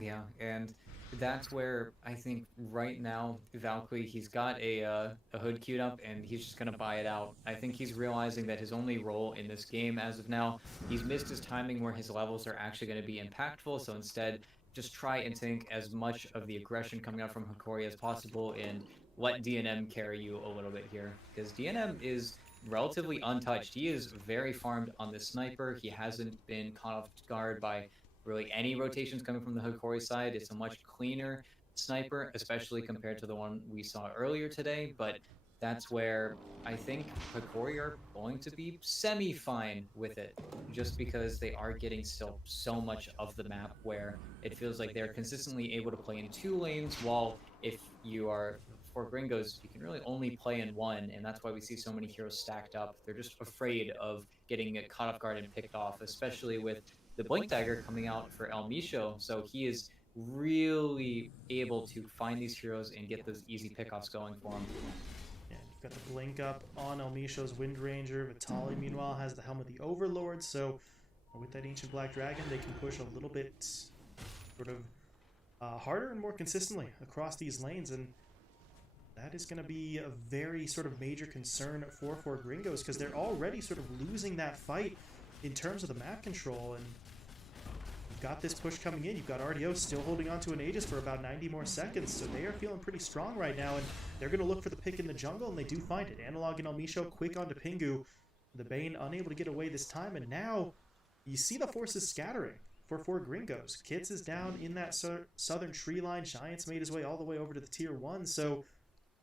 Yeah, and that's where I think right now, Valkyrie, he's got a hood queued up, and he's just going to buy it out. I think he's realizing that his only role in this game as of now, he's missed his timing where his levels are actually going to be impactful, so instead, just try and take as much of the aggression coming out from Hokori as possible, and let DNM carry you a little bit here, because DNM is relatively untouched. He is very farmed on the sniper. He hasn't been caught off guard by really any rotations coming from the Hokori side. It's a much cleaner sniper, especially compared to the one we saw earlier today, but that's where I think Hokori are going to be semi-fine with it, just because they are getting still so much of the map where it feels like they're consistently able to play in 2 lanes, while if you are 4Gringos, you can really only play in 1, and that's why we see so many heroes stacked up. They're just afraid of getting caught off guard and picked off, especially with the Blink Dagger coming out for El Misho, so he is really able to find these heroes and get those easy pickoffs going for him. Yeah, you've got the blink up on El Misho's Wind Ranger. Vitali, meanwhile, has the Helm of the Overlord, so with that Ancient Black Dragon, they can push a little bit sort of harder and more consistently across these lanes, and that is going to be a very sort of major concern for 4Gringos, because they're already sort of losing that fight in terms of the map control, and you've got this push coming in. You've got RDO still holding on to an Aegis for about 90 more seconds, so they are feeling pretty strong right now, and they're going to look for the pick in the jungle, and they do find it. Analog and El Misho quick onto Pingu. The Bane unable to get away this time, and now you see the forces scattering for 4Gringos. Kits is down in that southern tree line. Giants made his way all the way over to the tier 1, so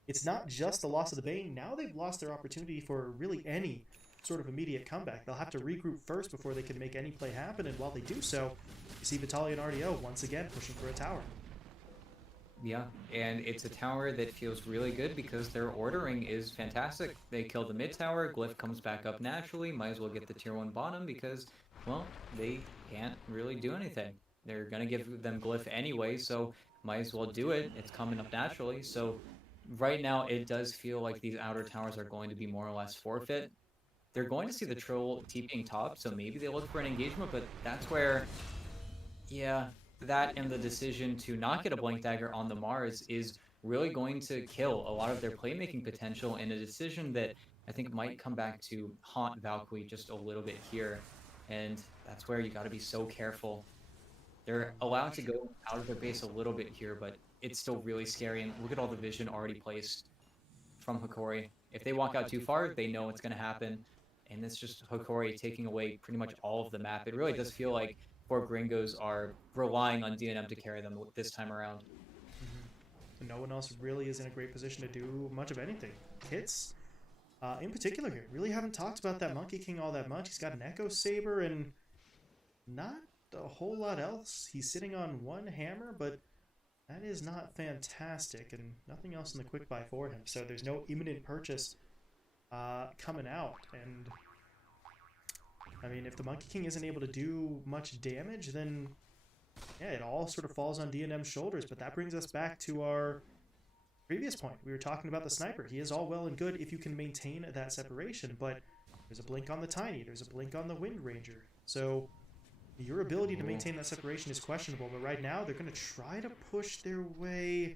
it's not just the loss of the Bane. Now they've lost their opportunity for really any sort of immediate comeback. They'll have to regroup first before they can make any play happen, and while they do so, you see Vitali and RDO once again pushing for a tower. Yeah, and it's a tower that feels really good because their ordering is fantastic. They kill the mid tower, Glyph comes back up naturally, might as well get the tier 1 bottom because, well, they can't really do anything. They're going to give them Glyph anyway, so might as well do it. It's coming up naturally, so right now it does feel like these outer towers are going to be more or less forfeit. They're going to see the troll TPing top, so maybe they look for an engagement, but that's where, yeah, that and the decision to not get a Blink Dagger on the Mars is really going to kill a lot of their playmaking potential, and a decision that I think might come back to haunt Valkyrie just a little bit here. And that's where you got to be so careful. They're allowed to go out of their base a little bit here, but it's still really scary. And look at all the vision already placed from Hokori. If they walk out too far, they know what's going to happen. And it's just Hokori taking away pretty much all of the map. It really does feel like 4Gringos are relying on DNM to carry them this time around. No one else really is in a great position to do much of anything. Kits, in particular here, really haven't talked about that Monkey King all that much. He's got an Echo Saber and not a whole lot else. He's sitting on one hammer, but that is not fantastic, and nothing else in the quick buy for him. So there's no imminent purchase coming out. And I mean, if the Monkey King isn't able to do much damage, then yeah, it all sort of falls on DNM's shoulders. But that brings us back to our previous point. We were talking about the sniper. He is all well and good if you can maintain that separation, but there's a blink on the Tiny, there's a blink on the Wind Ranger. So your ability to maintain that separation is questionable, but right now they're going to try to push their way.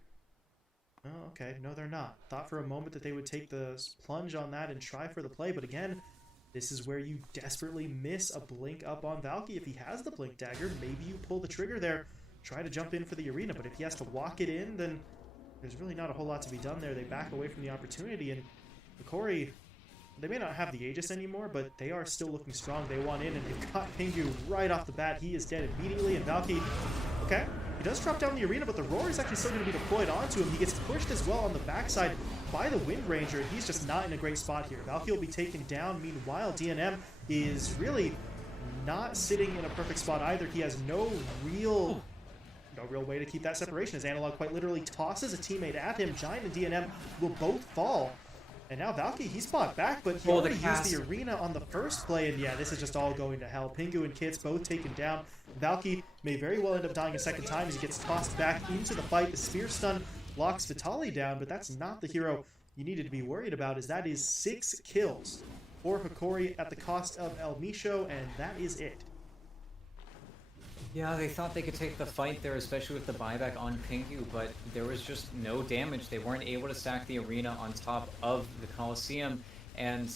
Oh, okay. No, they're not. Thought for a moment that they would take the plunge on that and try for the play, but again, this is where you desperately miss a blink up on Valky. If he has the Blink Dagger, maybe you pull the trigger there, try to jump in for the arena, but if he has to walk it in, then there's really not a whole lot to be done there. They back away from the opportunity, and Hokori, they may not have the Aegis anymore, but they are still looking strong. They want in, and they've got Pingu right off the bat. He is dead immediately, and Valky, okay, he does drop down the arena, but the Roar is actually still going to be deployed onto him. He gets pushed as well on the backside by the Wind Ranger, and he's just not in a great spot here. Valky will be taken down. Meanwhile, DNM is really not sitting in a perfect spot either. He has no real way to keep that separation. His Analog quite literally tosses a teammate at him. Giant and DNM will both fall. And now Valky, he's fought back, but he already used the arena on the first play, and yeah, this is just all going to hell. Pingu and Kits both taken down. Valky may very well end up dying a second time as he gets tossed back into the fight. The Spear Stun locks Vitali down, but that's not the hero you needed to be worried about, as that is 6 kills for Hokori at the cost of El Misho, and that is it. Yeah, they thought they could take the fight there, especially with the buyback on Pingu, but there was just no damage. They weren't able to stack the arena on top of the Coliseum, and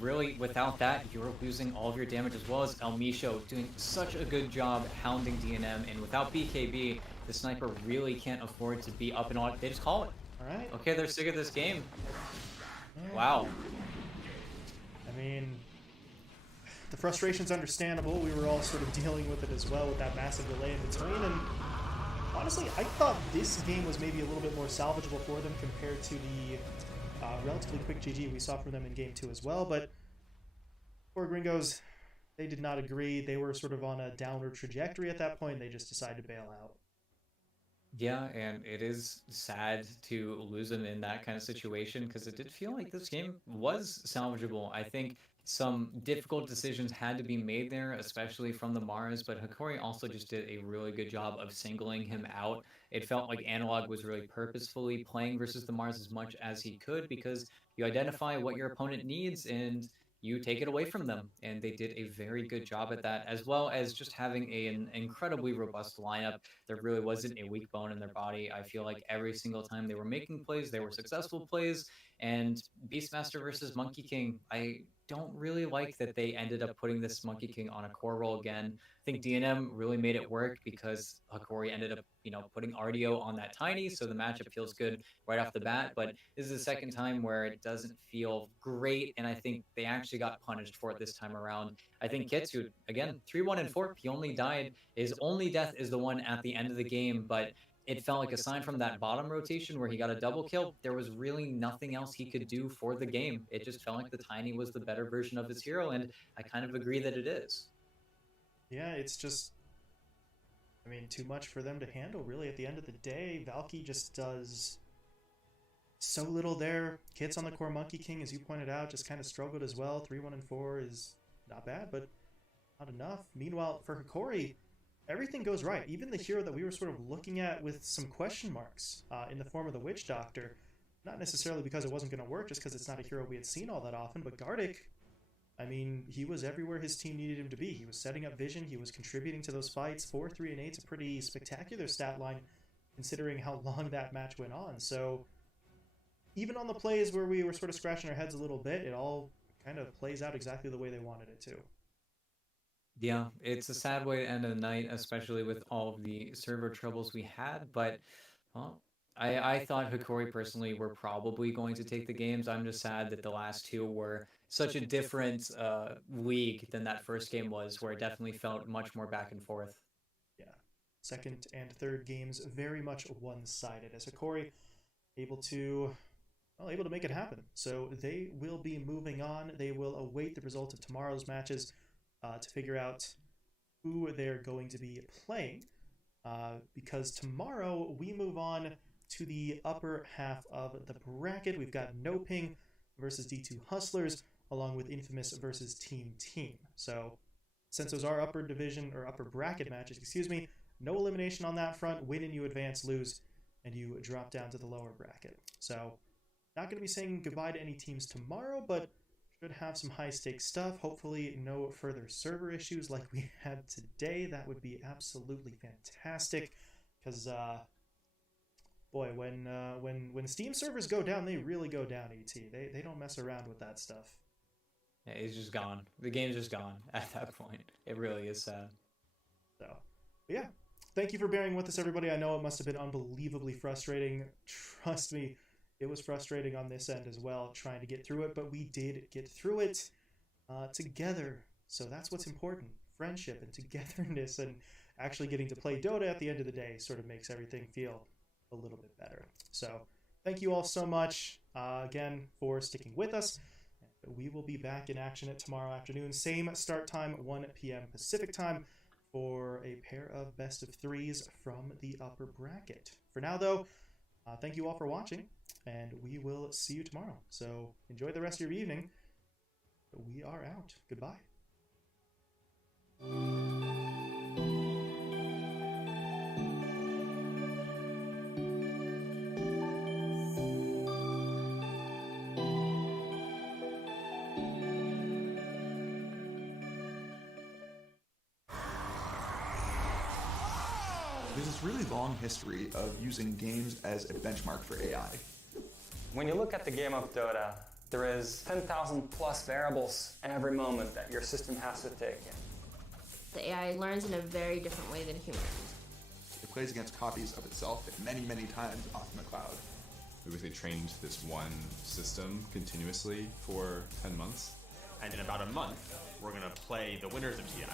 really, without that, you're losing all of your damage, as well as El Misho doing such a good job hounding DNM, and without BKB, the sniper really can't afford to be up and on. They just call it. All right. Okay, they're sick of this game. Yeah. Wow. I mean, the frustration's understandable. We were all sort of dealing with it as well, with that massive delay in between, and honestly, I thought this game was maybe a little bit more salvageable for them compared to the relatively quick GG we saw from them in Game 2 as well, but 4Gringos, they did not agree. They were sort of on a downward trajectory at that point. They just decided to bail out. Yeah, and it is sad to lose them in that kind of situation, because it did feel like this game was salvageable. I think some difficult decisions had to be made there, especially from the Mars, but Hokori also just did a really good job of singling him out. It felt like Analog was really purposefully playing versus the Mars as much as he could, because you identify what your opponent needs and you take it away from them, and they did a very good job at that, as well as just having an incredibly robust lineup. There really wasn't a weak bone in their body. I feel like every single time they were making plays, they were successful plays. And Beastmaster versus Monkey King, I don't really like that they ended up putting this Monkey King on a core role again. I think DNM really made it work because Hokori ended up, putting RDO on that Tiny, so the matchup feels good right off the bat. But this is the second time where it doesn't feel great, and I think they actually got punished for it this time around. I think Kitsu, again, 3-1 and 4, he only died. His only death is the one at the end of the game, but it felt like, aside from that bottom rotation where he got a double kill, there was really nothing else he could do for the game. It just felt like the Tiny was the better version of his hero, and I kind of agree that it is. Yeah, it's just, too much for them to handle, really. At the end of the day, Valky just does so little there. Kits on the core Monkey King, as you pointed out, just kind of struggled as well. 3-1 and 4 is not bad, but not enough. Meanwhile, for Hokori, everything goes right. Even the hero that we were sort of looking at with some question marks in the form of the Witch Doctor, not necessarily because it wasn't going to work, just because it's not a hero we had seen all that often, but Gardic, I mean, he was everywhere his team needed him to be. He was setting up vision, he was contributing to those fights. 4, 3, and 8's a pretty spectacular stat line considering how long that match went on. So even on the plays where we were sort of scratching our heads a little bit, it all kind of plays out exactly the way they wanted it to. Yeah, it's a sad way to end the night, especially with all of the server troubles we had. But well, I thought Hokori personally were probably going to take the games. I'm just sad that the last two were such a different league than that first game was, where it definitely felt much more back and forth. Yeah. Second and third games very much one-sided as Hokori able to make it happen. So they will be moving on. They will await the result of tomorrow's matches to figure out who they're going to be playing. Because tomorrow we move on to the upper half of the bracket. We've got No Ping versus D2 Hustlers, along with Infamous versus Team Team. So since those are upper division or upper bracket matches, excuse me, no elimination on that front. Win and you advance, lose, and you drop down to the lower bracket. So not going to be saying goodbye to any teams tomorrow, but should have some high-stakes stuff. Hopefully no further server issues like we had today. That would be absolutely fantastic, because boy, when Steam servers go down, they really go down, ET. They don't mess around with that stuff. Yeah, it's just gone. The game's just gone at that point. It really is sad. So, but yeah, thank you for bearing with us, everybody. I know it must have been unbelievably frustrating. Trust me, it was frustrating on this end as well, trying to get through it, but we did get through it together. So that's what's important. Friendship and togetherness, and actually getting to play Dota at the end of the day sort of makes everything feel a little bit better. So thank you all so much again for sticking with us. We will be back in action at tomorrow afternoon. Same start time, 1 p.m. Pacific time, for a pair of best of threes from the upper bracket. For now, though, thank you all for watching, and we will see you tomorrow. So enjoy the rest of your evening. We are out. Goodbye. There's this really long history of using games as a benchmark for AI. When you look at the game of Dota, there is 10,000 plus variables every moment that your system has to take in. The AI learns in a very different way than humans. It plays against copies of itself many, many times off in the cloud. We basically trained this one system continuously for 10 months. And in about a month, we're going to play the winners of TI.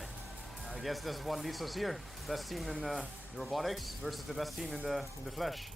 I guess there's one Lisos here. Best team in the robotics versus the best team in the flesh.